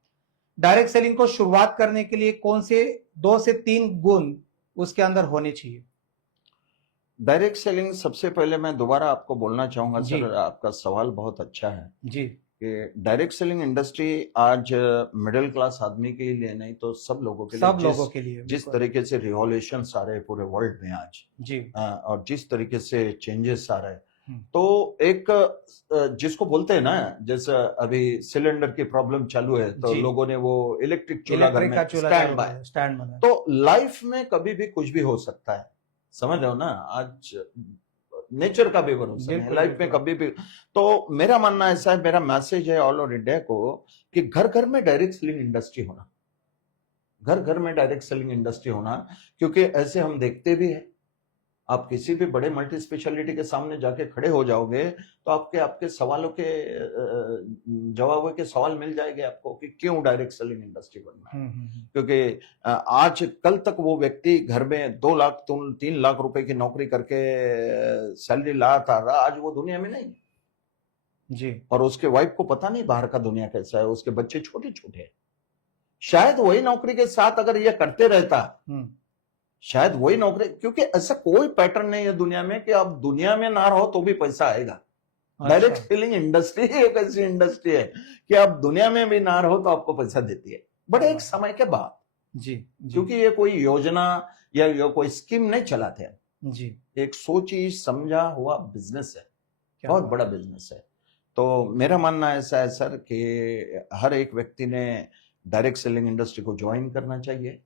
डायरेक्ट सेलिंग को शुरुआत करने के लिए कौन से 2 से 3 गुण उसके अंदर होने चाहिए? डायरेक्ट सेलिंग, सबसे पहले मैं दोबारा आपको बोलना चाहूंगा जी। सर, आपका सवाल बहुत अच्छा है जी। कि डायरेक्ट सेलिंग इंडस्ट्री आज मिडिल क्लास आदमी के लिए नहीं तो सब लोगों के लिए, सब लोगों के लिए, जिस बिल्कुल। तरीके से रिवॉल्यूशन आ रहे हैं पूरे वर्ल्ड में आज, जी। और जिस तरीके से चेंजेस आ रहे हैं, हम्म। तो एक जिसको बोलते हैं ना, जैसे अभी सिलेंडर की प्रॉब्लम चालू है तो जी। लोगों ने वो इलेक्ट्रिक चूल्हा घर इलेक्ट्रिक का में चूल्हा स्टैंड चालू बाय। कर स्टैंड बना है। तो लाइफ में कभी भी कुछ भी हो सकता है, समझ रहे हो ना। आज नेचर का भी भरोसा नहीं, बिल्कुल लाइफ में बिल्कुल। कभी भी। तो मेरा मानना ऐसा है, मेरा मैसेज है ऑल ओवर इंडिया को कि घर घर में डायरेक्ट सेलिंग इंडस्ट्री होना, घर घर में डायरेक्ट सेलिंग इंडस्ट्री होना। क्योंकि ऐसे हम देखते भी हैं, आप किसी भी बड़े मल्टी स्पेशलिटी के सामने जाके खड़े हो जाओगे तो आपके आपके सवालों के जवाबों के सवाल मिल जाएंगे आपको कि क्यों डायरेक्ट सेलिंग इंडस्ट्री बनना है। क्योंकि आज कल तक वो व्यक्ति घर में 2 लाख 3 लाख रुपए की नौकरी करके सैलरी ला था, आज वो दुनिया में नहीं। जी। और उसके वाइफ को पता नहीं बाहर का दुनिया कैसा है, उसके बच्चे छोटे छोटे हैं। शायद वही नौकरी के साथ अगर ये करते रहता, शायद वही नौकरी, क्योंकि ऐसा कोई पैटर्न नहीं है दुनिया में कि आप दुनिया में ना रहो तो भी पैसा आएगा। डायरेक्ट अच्छा। सेलिंग इंडस्ट्री एक ऐसी इंडस्ट्री है कि आप दुनिया में भी ना रहो तो आपको पैसा देती है, बट एक समय के बाद, जी जी क्योंकि ये कोई योजना या ये कोई स्कीम नहीं चलाते हैं, जी। एक सोची समझा हुआ बिजनेस है, क्या बहुत बात बड़ा बिजनेस है। तो मेरा मानना ऐसा है सर कि हर एक व्यक्ति ने डायरेक्ट सेलिंग इंडस्ट्री को ज्वाइन करना चाहिए,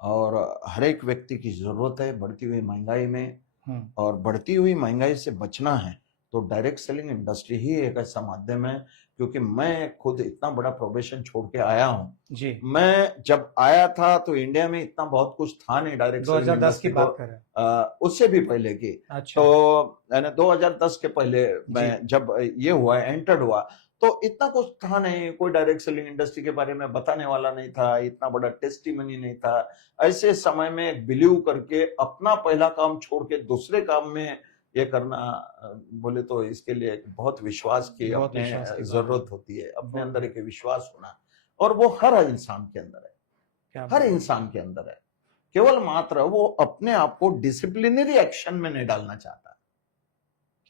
और हर एक व्यक्ति की जरूरत है बढ़ती हुई महंगाई में, और बढ़ती हुई महंगाई से बचना है तो डायरेक्ट सेलिंग इंडस्ट्री ही एक ऐसा माध्यम है। क्योंकि मैं खुद इतना बड़ा प्रोफेशन छोड़ के आया हूं जी। मैं जब आया था तो इंडिया में इतना बहुत कुछ था नहीं डायरेक्ट सेलिंग 2010 की इंडस्ट्री को, बात कर रहे हैं। उससे भी पहले की। अच्छा। तो यानी 2010 के पहले मैं जी। जब ये हुआ एंटर्ड हुआ तो इतना कुछ था नहीं, कोई डायरेक्ट सेलिंग इंडस्ट्री के बारे में बताने वाला नहीं था, इतना बड़ा टेस्टिमनी नहीं था। ऐसे समय में बिलीव करके अपना पहला काम छोड़ के दूसरे काम में ये करना, बोले तो इसके लिए एक बहुत विश्वास की बहुत अपने विश्वास की बात जरूरत है। होती है, अपने बहुत अंदर बढ़िया। एक विश्वास होना, और वो हर इंसान के अंदर है, क्या हर बात है। इंसान के अंदर है। केवल मात्र वो अपने आप को डिसिप्लिनरी एक्शन में नहीं डालना चाहता।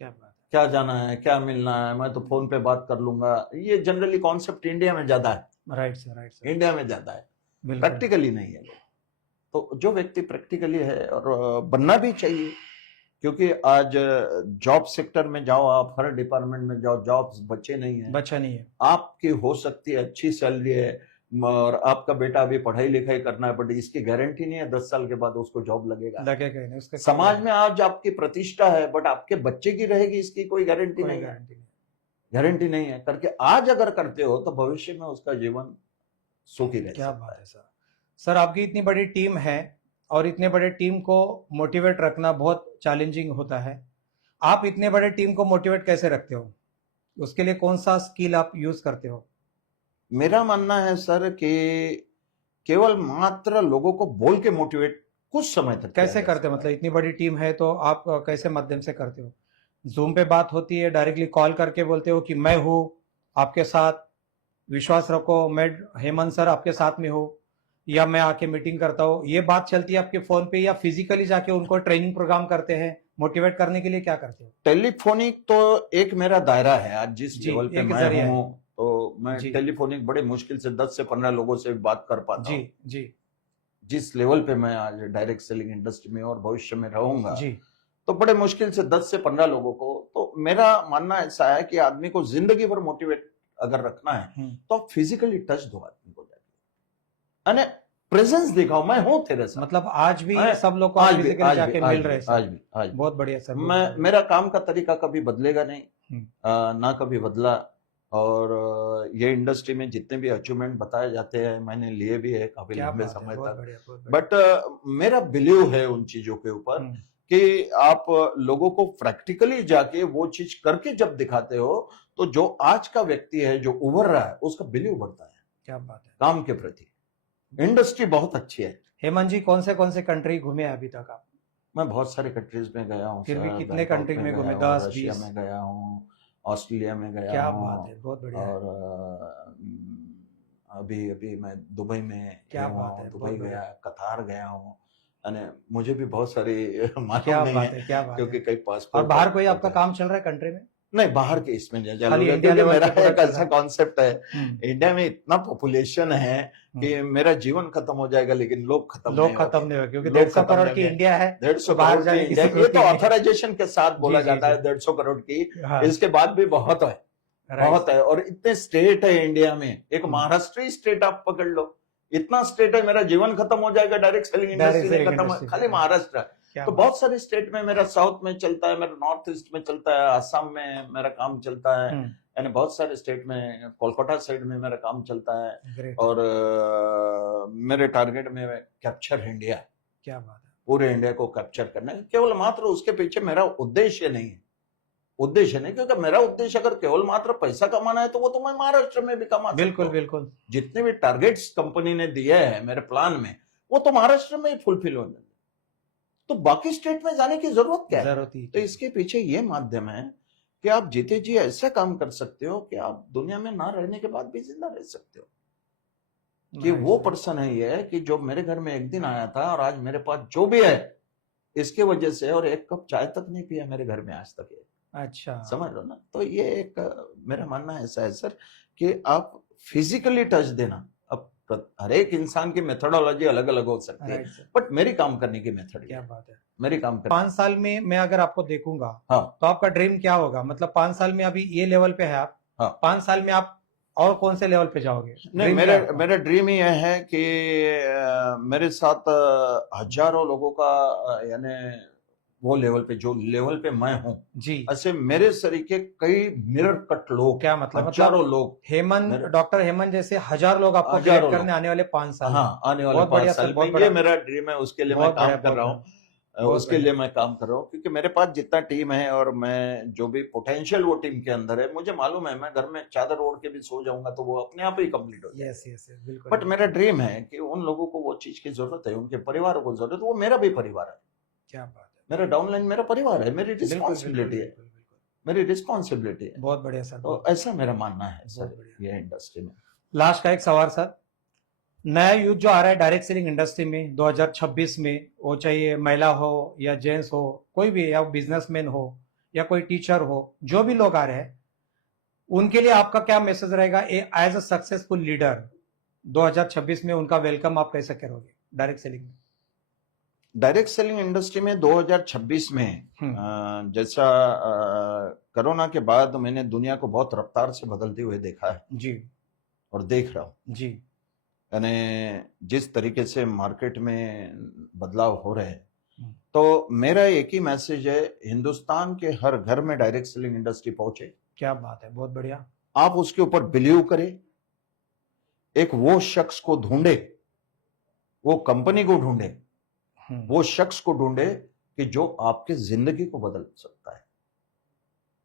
क्या बात है। क्या जाना है, क्या मिलना है, मैं तो फोन पे बात कर लूंगा, ये जनरली कॉन्सेप्ट इंडिया में ज्यादा है, right sir, right sir. India में ज्यादा है, बिल्कुल। प्रैक्टिकली नहीं है। तो जो व्यक्ति प्रैक्टिकली है, और बनना भी चाहिए, क्योंकि आज जॉब सेक्टर में जाओ, आप हर डिपार्टमेंट में जाओ, जॉब्स बचे नहीं है। बचा नहीं है। आपकी हो सकती है अच्छी सैलरी है, और आपका बेटा अभी पढ़ाई लिखाई करना है, बट इसकी गारंटी नहीं है 10 साल के बाद उसको जॉब लगेगा। लगेगा ही नहीं उसका। समाज में आज आपकी प्रतिष्ठा है, बट आपके बच्चे की रहेगी इसकी कोई गारंटी कोई नहीं है, गारंटी नहीं। गारंटी नहीं है करके आज अगर करते हो तो भविष्य में उसका जीवन सुखी रह क्या सकता बात है। है सर। सर आपकी इतनी बड़ी टीम है और इतने बड़े टीम को मोटिवेट रखना बहुत चैलेंजिंग होता है। आप इतने बड़े टीम को मोटिवेट कैसे रखते हो? उसके लिए कौन सा स्किल आप यूज करते हो? मेरा मानना है सर कि केवल मात्र लोगों को बोल के मोटिवेट कुछ समय तक किया कैसे जा करते हो? सकता मतलब इतनी बड़ी टीम है तो आप कैसे माध्यम से करते हो? जूम पे बात होती है, डायरेक्टली कॉल करके बोलते हो कि मैं हूँ आपके साथ, विश्वास रखो, मैं हेमंत सर आपके साथ में हूँ, या मैं आके मीटिंग करता हूँ, ये बात चलती है आपके फोन पे, या फिजिकली जाके उनको ट्रेनिंग प्रोग्राम करते हैं? मोटिवेट करने के लिए क्या करते हो? टेलीफोनिक तो एक मेरा दायरा है, आज जिस जी, लेवल पे एक मैं जरिया है। हूँ तो मैं जी टेलीफोनिक बड़े मुश्किल से 10 से 15 लोगों से बात कर पाता जी हूँ। जी जिस लेवल पे मैं आज डायरेक्ट सेलिंग इंडस्ट्री में और भविष्य में रहूंगा, जी। तो बड़े मुश्किल से 10 से 15 लोगों को। तो मेरा मानना ऐसा है कि आदमी को जिंदगी भर मोटिवेट अगर रखना है तो आप फिजिकली टच दो आदमी को जाके, यानी प्रेजेंस दिखाओ, मैं हूं तेरे साथ। मतलब आज भी मैं सब लोग को आज आप भी फिजिकली आज भी जाके आज मिल रहे भी हैं सर? आज भी आज भी बहुत बढ़िया सर, बहुत मैं बढ़िया। मेरा काम का तरीका कभी बदलेगा नहीं, हम्म। ना कभी बदला। और ये इंडस्ट्री में जितने भी अचीवमेंट बताए जाते हैं मैंने लिए भी है काफी क्या लंबे बात है, समय बहुत तक। बढ़िया, बहुत बढ़िया। बट मेरा बिलीव है उन चीजों के ऊपर हम्म, कि आप लोगों को प्रैक्टिकली जाके वो चीज करके जब दिखाते हो तो जो आज का व्यक्ति है जो उभर रहा है उसका बिलीव बढ़ता है क्या बात है। काम के प्रति। इंडस्ट्री बहुत अच्छी है। हेमंत जी कौन से कंट्री घूमे हैं अभी तक आप? मैं बहुत सारे कंट्रीज में गया हूँ फिर भी सर, कितने बैंकॉक कंट्री में गया घूमे? हूँ, 10 रशिया 20? में गया हूँ, ऑस्ट्रेलिया में गया क्या हूँ, बात है, बहुत बढ़िया है। और अभी अभी मैं दुबई में क्या हुआ बात हूँ, है, दुबई बहुत गया, बढ़िया। कतार गया हूँ। यानी मुझे भी बहुत सारी मालूम क्या नहीं बात है है, क्या बात क्योंकि है। कई और पासपोर्ट बाहर कोई आपका काम चल रहा है कंट्री में? नहीं, बाहर के इसमें नहीं चालू खाली है इंडिया क्योंकि लेवल मेरा पे पूरा एक चल ऐसा रहा है। कॉन्सेप्ट है, हम्म, इंडिया में इतना पॉपुलेशन है कि मेरा जीवन खत्म हो जाएगा लेकिन लोग खत्म नहीं लोग खत्म होंगे, नहीं हुए क्योंकि लोग 150 खत्म करोड़ नहीं की होंगे। इंडिया है, 150 तो बाहर करोड़ की जाने की इंडिया, ये जरूरत तो ही नहीं है। ऑथराइजेशन के साथ बोला जी जी जाता है जी। 150 करोड़ की, हाँ, इसके बाद भी बहुत है, राइट बहुत है। और इतने स्टेट है इंडिया में, एक हम्म। महाराष्ट्र स्टेट आप पकड़ लो, इतना स्टेट है, मेरा जीवन खत्म हो जाएगा डायरेक्ट सेलिंग डायरेक्ट इंडस्ट्री नहीं सेलिंग खत्म, इंडस्ट्री खाली से। महाराष्ट्र। क्या तो बात बहुत सारे स्टेट में मेरा, साउथ में चलता है मेरा, नॉर्थ ईस्ट में चलता है, आसाम में मेरा काम चलता है, है। यानी बहुत सारे स्टेट में, कोलकाता साइड में मेरा काम चलता है। ग्रेट। और मेरे टारगेट में कैप्चर इंडिया, क्या बात है। पूरे इंडिया को कैप्चर करना है। केवल मात्र उसके पीछे मेरा उद्देश्य नहीं है, उद्देश्य नहीं, क्योंकि मेरा उद्देश्य अगर केवल मात्र पैसा कमाना है तो वो तो मैं महाराष्ट्र में भी कमा सकता बिल्कुल हूं। बिल्कुल। जितने भी टारगेट्स कंपनी ने दिए हैं मेरे प्लान में वो तो महाराष्ट्र में ही फुलफिल हो जाएंगे, तो बाकी स्टेट में जाने की जरूरत क्या है? जरूरत ही तो इसके पीछे ये माध्यम है कि आप जीते जी ऐसा काम कर सकते हो कि आप दुनिया में ना रहने के बाद भी जिंदा रह सकते हो। कि नाइस वो नाइस। पर्सन है ये कि जो मेरे घर में एक दिन आया था और आज मेरे पास जो भी है इसके वजह से, और एक कप चाय तक नहीं पिया मेरे घर में आज तक ये। अच्छा। समझ लो ना। तो ये एक मेरा मानना ऐसा है सर कि आप फिजिकली टच देना, अब हर एक इंसान की मेथोडोलॉजी अलग अलग हो सकती है, राइट सर। बट मेरी काम करने की मेथड ये क्या है। बात है। मेरी काम कर 5 साल में मैं अगर आपको देखूंगा हाँ तो आपका ड्रीम क्या होगा? मतलब 5 साल में अभी ये लेवल पे है आप, हाँ 5 साल में आप और कौन से लेवल पे जाओगे? नहीं, ड्रीम क्या है आपका? मेरा ड्रीम ये है कि मेरे साथ हजारों लोगों का यानी वो लेवल पे, जो लेवल पे मैं हूँ, जी। ऐसे मेरे सरीके कई मिरर कट लोग, क्या मतलब हजारों लोग, हेमंत, मेरे डॉक्टर हेमंत जैसे हजार लोग आपको ग्रेड हजारों करने लोग, आने वाले 5 साल में। हाँ आने वाले बहुत पांच बढ़िया सर, साल में बहुत ये बड़ा, मेरा ड्रीम है। उसके लिए मैं बहुत काम बढ़िया, कर बहुत रहा बढ़िया, हूँ। बहुत उसके बढ़िया। लिए मैं काम कर रहा हूँ क्योंकि मेरे पास जितना टीम है और मैं जो भी पोटेंशियल वो टीम के अंदर है, मुझे मालूम है मैं घर में चादर ओढ़ के भी सो जाऊंगा तो वो अपने आप ही कंप्लीट हो यस जाएगा। यस यस, बिल्कुल बट मेरा बिल्कुल। ड्रीम है कि उन लोगों को वो चीज की जरूरत है, उनके परिवार को जरूरत है, वो मेरा भी परिवार है। क्या बात मेरा डाउनलाइन मेरा परिवार है, मेरी है। बिल्कुल बिल्कुल रिस्पॉन्सिबिलिटी है, बिल्कुल बिल्कुल। मेरी रिस्पॉन्सिबिलिटी है। बहुत बढ़िया सर, तो बहुत बढ़िया, ऐसा मेरा मानना है बहुत सर बढ़िया। ये इंडस्ट्री में। लास्ट का एक सवाल सर, नया यूथ जो आ रहा है डायरेक्ट सेलिंग इंडस्ट्री में 2026 में, वो चाहिए महिला हो या जेंट्स हो, कोई भी, या बिजनेसमैन हो या कोई टीचर हो, जो भी लोग आ रहे हैं, उनके लिए आपका क्या मैसेज रहेगा एज अ सक्सेसफुल लीडर? 2026 में उनका वेलकम आप कैसे करोगे डायरेक्ट सेलिंग में? डायरेक्ट सेलिंग इंडस्ट्री में 2026 में जैसा कोरोना के बाद मैंने दुनिया को बहुत रफ्तार से बदलते हुए देखा है जी और देख रहा हूँ। जी। यानी जिस तरीके से मार्केट में बदलाव हो रहे हैं, हम्म, तो मेरा एक ही मैसेज है, हिंदुस्तान के हर घर में डायरेक्ट सेलिंग इंडस्ट्री पहुंचे। क्या बात है, बहुत बढ़िया। आप उसके ऊपर बिलीव करें, एक वो शख्स को ढूंढे, वो कंपनी को ढूंढे, वो शख्स को ढूंढे कि जो आपके जिंदगी को बदल सकता है।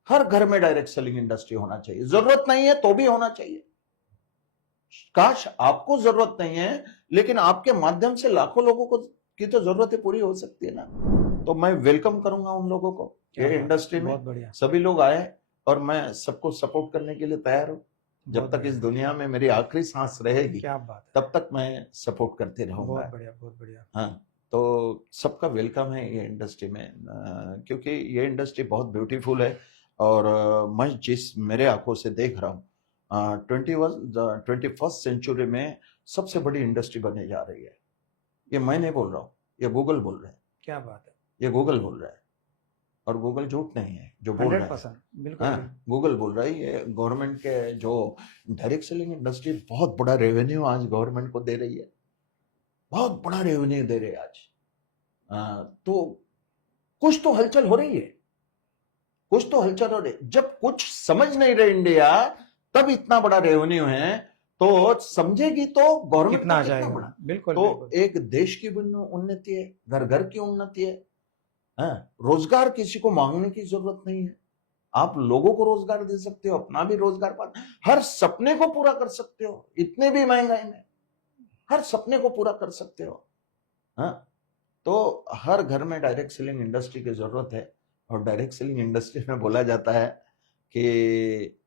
हर घर में डायरेक्ट सेलिंग इंडस्ट्री होना चाहिए। जरूरत नहीं है तो भी होना चाहिए। काश आपको जरूरत नहीं है, लेकिन आपके माध्यम से लाखों लोगों को की तो जरूरतें पूरी हो सकती है ना। तो मैं वेलकम करूंगा उन लोगों को क्या ये बात है, इंडस्ट्री में। बहुत बढ़िया, सभी लोग आए और मैं सबको सपोर्ट करने के लिए तैयार हूं। बहुत जब तक बढ़िया। इस दुनिया में मेरी आखिरी सांस रहेगी क्या बात है, तब तक मैं सपोर्ट करते बहुत रहूंगा। बढ़िया, बहुत बढ़िया। हाँ, तो सबका वेलकम है ये इंडस्ट्री में, क्योंकि ये इंडस्ट्री बहुत ब्यूटीफुल है। और मैं जिस मेरे आंखों से देख रहा हूँ, 21st सेंचुरी में सबसे बड़ी इंडस्ट्री बनने जा रही है। ये मैं नहीं बोल रहा हूँ, ये गूगल बोल रहे हैं। क्या बात है। ये गूगल बोल रहा है और गूगल झूठ नहीं है जो बोल रहा है। 100%, बिल्कुल हाँ, बिल्कुल। गूगल बोल रहा है। ये गवर्नमेंट के जो डायरेक्ट सेलिंग इंडस्ट्री बहुत बड़ा रेवेन्यू आज गवर्नमेंट को दे रही है, बहुत बड़ा रेवेन्यू दे रही है आज। तो कुछ तो हलचल हो रही है, कुछ तो हलचल हो रही है। जब कुछ समझ नहीं रहे इंडिया, तब इतना बड़ा रेवेन्यू है, तो समझेगी तो गवर्नमेंट कितना का आ कितना जाएगा, बड़ा। बिल्कुल तो बिल्कुल। एक देश की उन्नति है, घर घर की उन्नति है। रोजगार किसी को मांगने की जरूरत नहीं है। आप लोगों को रोजगार दे सकते हो, अपना भी रोजगार पा, हर सपने को पूरा कर सकते हो। इतने भी महंगाई में हर सपने को पूरा कर सकते हो। हाँ, तो हर घर में डायरेक्ट सेलिंग इंडस्ट्री की जरूरत है। और डायरेक्ट सेलिंग इंडस्ट्री में बोला जाता है कि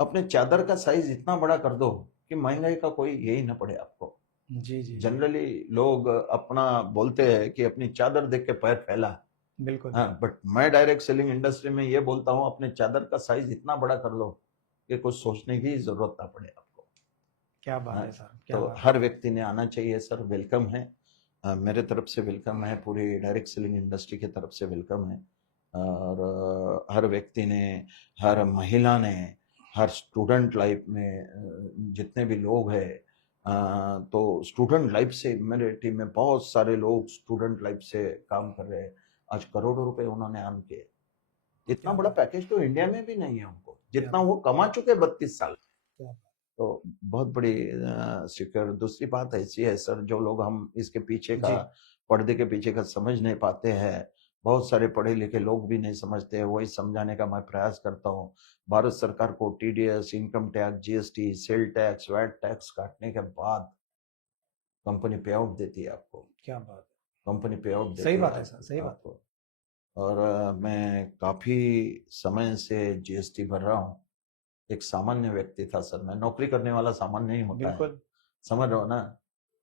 अपने चादर का साइज इतना बड़ा कर दो कि महंगाई का कोई यही ना पड़े आपको। जी जी जी, जनरली लोग अपना बोलते हैं कि अपनी चादर देख के पैर फैला। बिल्कुल। हाँ, बट मैं डायरेक्ट सेलिंग इंडस्ट्री में ये बोलता हूँ, अपने चादर का साइज इतना बड़ा कर लो कि कुछ सोचने की जरूरत ना पड़े आपको। क्या बात हाँ, है सर, क्या तो बात है। हर व्यक्ति ने आना चाहिए सर। वेलकम है, मेरे तरफ से वेलकम है, पूरी डायरेक्ट सेलिंग इंडस्ट्री की तरफ से वेलकम है। और हर व्यक्ति ने, हर महिला ने, हर स्टूडेंट लाइफ में जितने भी लोग हैं, तो स्टूडेंट लाइफ से मेरे टीम में बहुत सारे लोग स्टूडेंट लाइफ से काम कर रहे हैं। आज करोड़ों रुपए उन्होंने अर्न किए। इतना क्या बड़ा बात, पैकेज तो इंडिया में भी नहीं है उनको, क्या जितना बात, वो कमा चुके 32 साल। क्या बात। तो बहुत बड़ी सिक्योर। दूसरी बात ऐसी है सर, जो लोग हम इसके पीछे का, जी, पर्दे के पीछे का समझ नहीं पाते हैं, बहुत सारे पढ़े लिखे लोग भी नहीं समझते हैं, वही समझाने का मैं प्रयास करता हूँ। भारत सरकार को TDS, income tax, GST, sale tax, VAT tax काटने के बाद कंपनी पे आउट देती है आपको। क्या बात कंपनी पे आउट है। सही देती है बात है सर, सही बात है। आपको। और मैं काफी समय से जीएसटी भर रहा हूँ। एक सामान्य व्यक्ति था सर, मैं नौकरी करने वाला सामान्य नहीं होता है, बिल्कुल समझ रहे हो ना।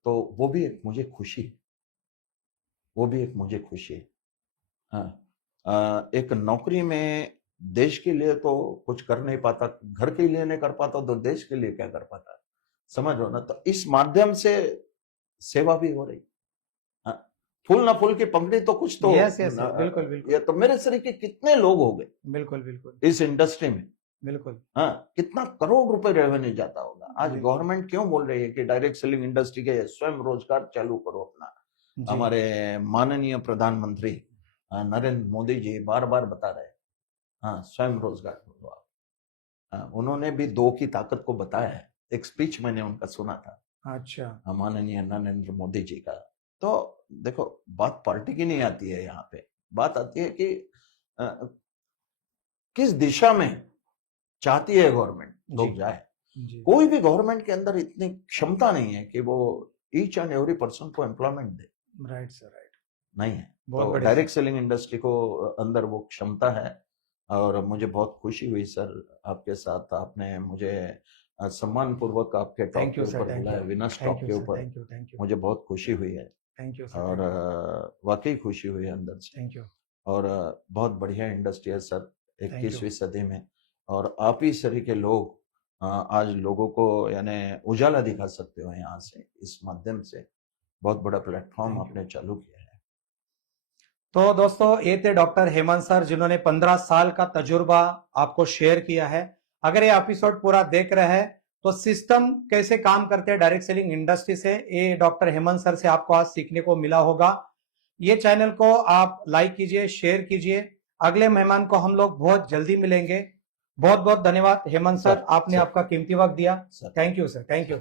तो वो भी एक मुझे खुशी है, वो भी एक मुझे खुशी है। हाँ, एक नौकरी में देश के लिए तो कुछ कर नहीं पाता, घर के लिए नहीं कर पाता तो देश के लिए क्या कर पाता, समझ रहे हो ना। तो इस माध्यम से सेवा भी हो रही। हाँ, फूल ना फूल की पंखड़ी तो कुछ तो यस यस बिल्कुल ये बिल्कुल तो मेरे शरीर के कितने लोग हो गए बिल्कुल बिल्कुल इस इंडस्ट्री में। बिल्कुल हाँ, कितना करोड़ रुपए रेवेन्यू जाता होगा। आज बिल्कुल। गवर्नमेंट क्यों बोल रही है कि डायरेक्ट सेलिंग इंडस्ट्री के स्वयं रोजगार चालू करो अपना। जी हमारे माननीय प्रधानमंत्री नरेंद्र मोदी जी बार बार बता रहे हैं, हाँ स्वयं रोजगार करो आप। हाँ, उन्होंने भी दो की ताकत को बताया है, एक स्पीच मैंने उनका सुना था, अच्छा माननीय नरेंद्र मोदी जी का। तो देखो, बात पार्टी की नहीं आती है यहाँ पे, बात आती है कि अ, किस दिशा में चाहती है गवर्नमेंट लोग जी जाए। जी कोई भी गवर्नमेंट के अंदर इतनी क्षमता नहीं है कि वो ईच एंड एवरी पर्सन को एम्प्लॉयमेंट दे, राइट सर राइट नहीं है। बहुत तो बड़े डायरेक्ट सर सेलिंग इंडस्ट्री को अंदर वो क्षमता है। और मुझे बहुत खुशी हुई सर आपके साथ, आपने मुझे सम्मान पूर्वक आपके टॉक थैंक के यू सर ऊपर थैंक बुलाया, you Venus thank talk you के सर ऊपर। थैंक यू थैंक यू मुझे बहुत खुशी हुई है थैंक यू सर और वाकई खुशी हुई है अंदर से। थैंक यू और बहुत बढ़िया इंडस्ट्री है सर थैंक यू 21वीं सदी में। और आप ही सरी के लोग आज लोगों को यानी उजाला दिखा सकते हो यहाँ से, इस माध्यम से बहुत बड़ा प्लेटफॉर्म थैंक यू। आपने चालू किया है। तो दोस्तों ये थे डॉक्टर हेमंत सर जिन्होंने 15 साल का तजुर्बा आपको शेयर किया है। अगर ये एपिसोड पूरा देख रहे हैं तो सिस्टम कैसे काम करते हैं डायरेक्ट सेलिंग इंडस्ट्री से, ये डॉक्टर हेमंत सर से आपको आज सीखने को मिला होगा। ये चैनल को आप लाइक कीजिए, शेयर कीजिए। अगले मेहमान को हम लोग बहुत जल्दी मिलेंगे। बहुत बहुत धन्यवाद हेमंत सर, सर, आपने सर, आपका कीमती वक्त दिया। Sir. Thank you sir, thank you.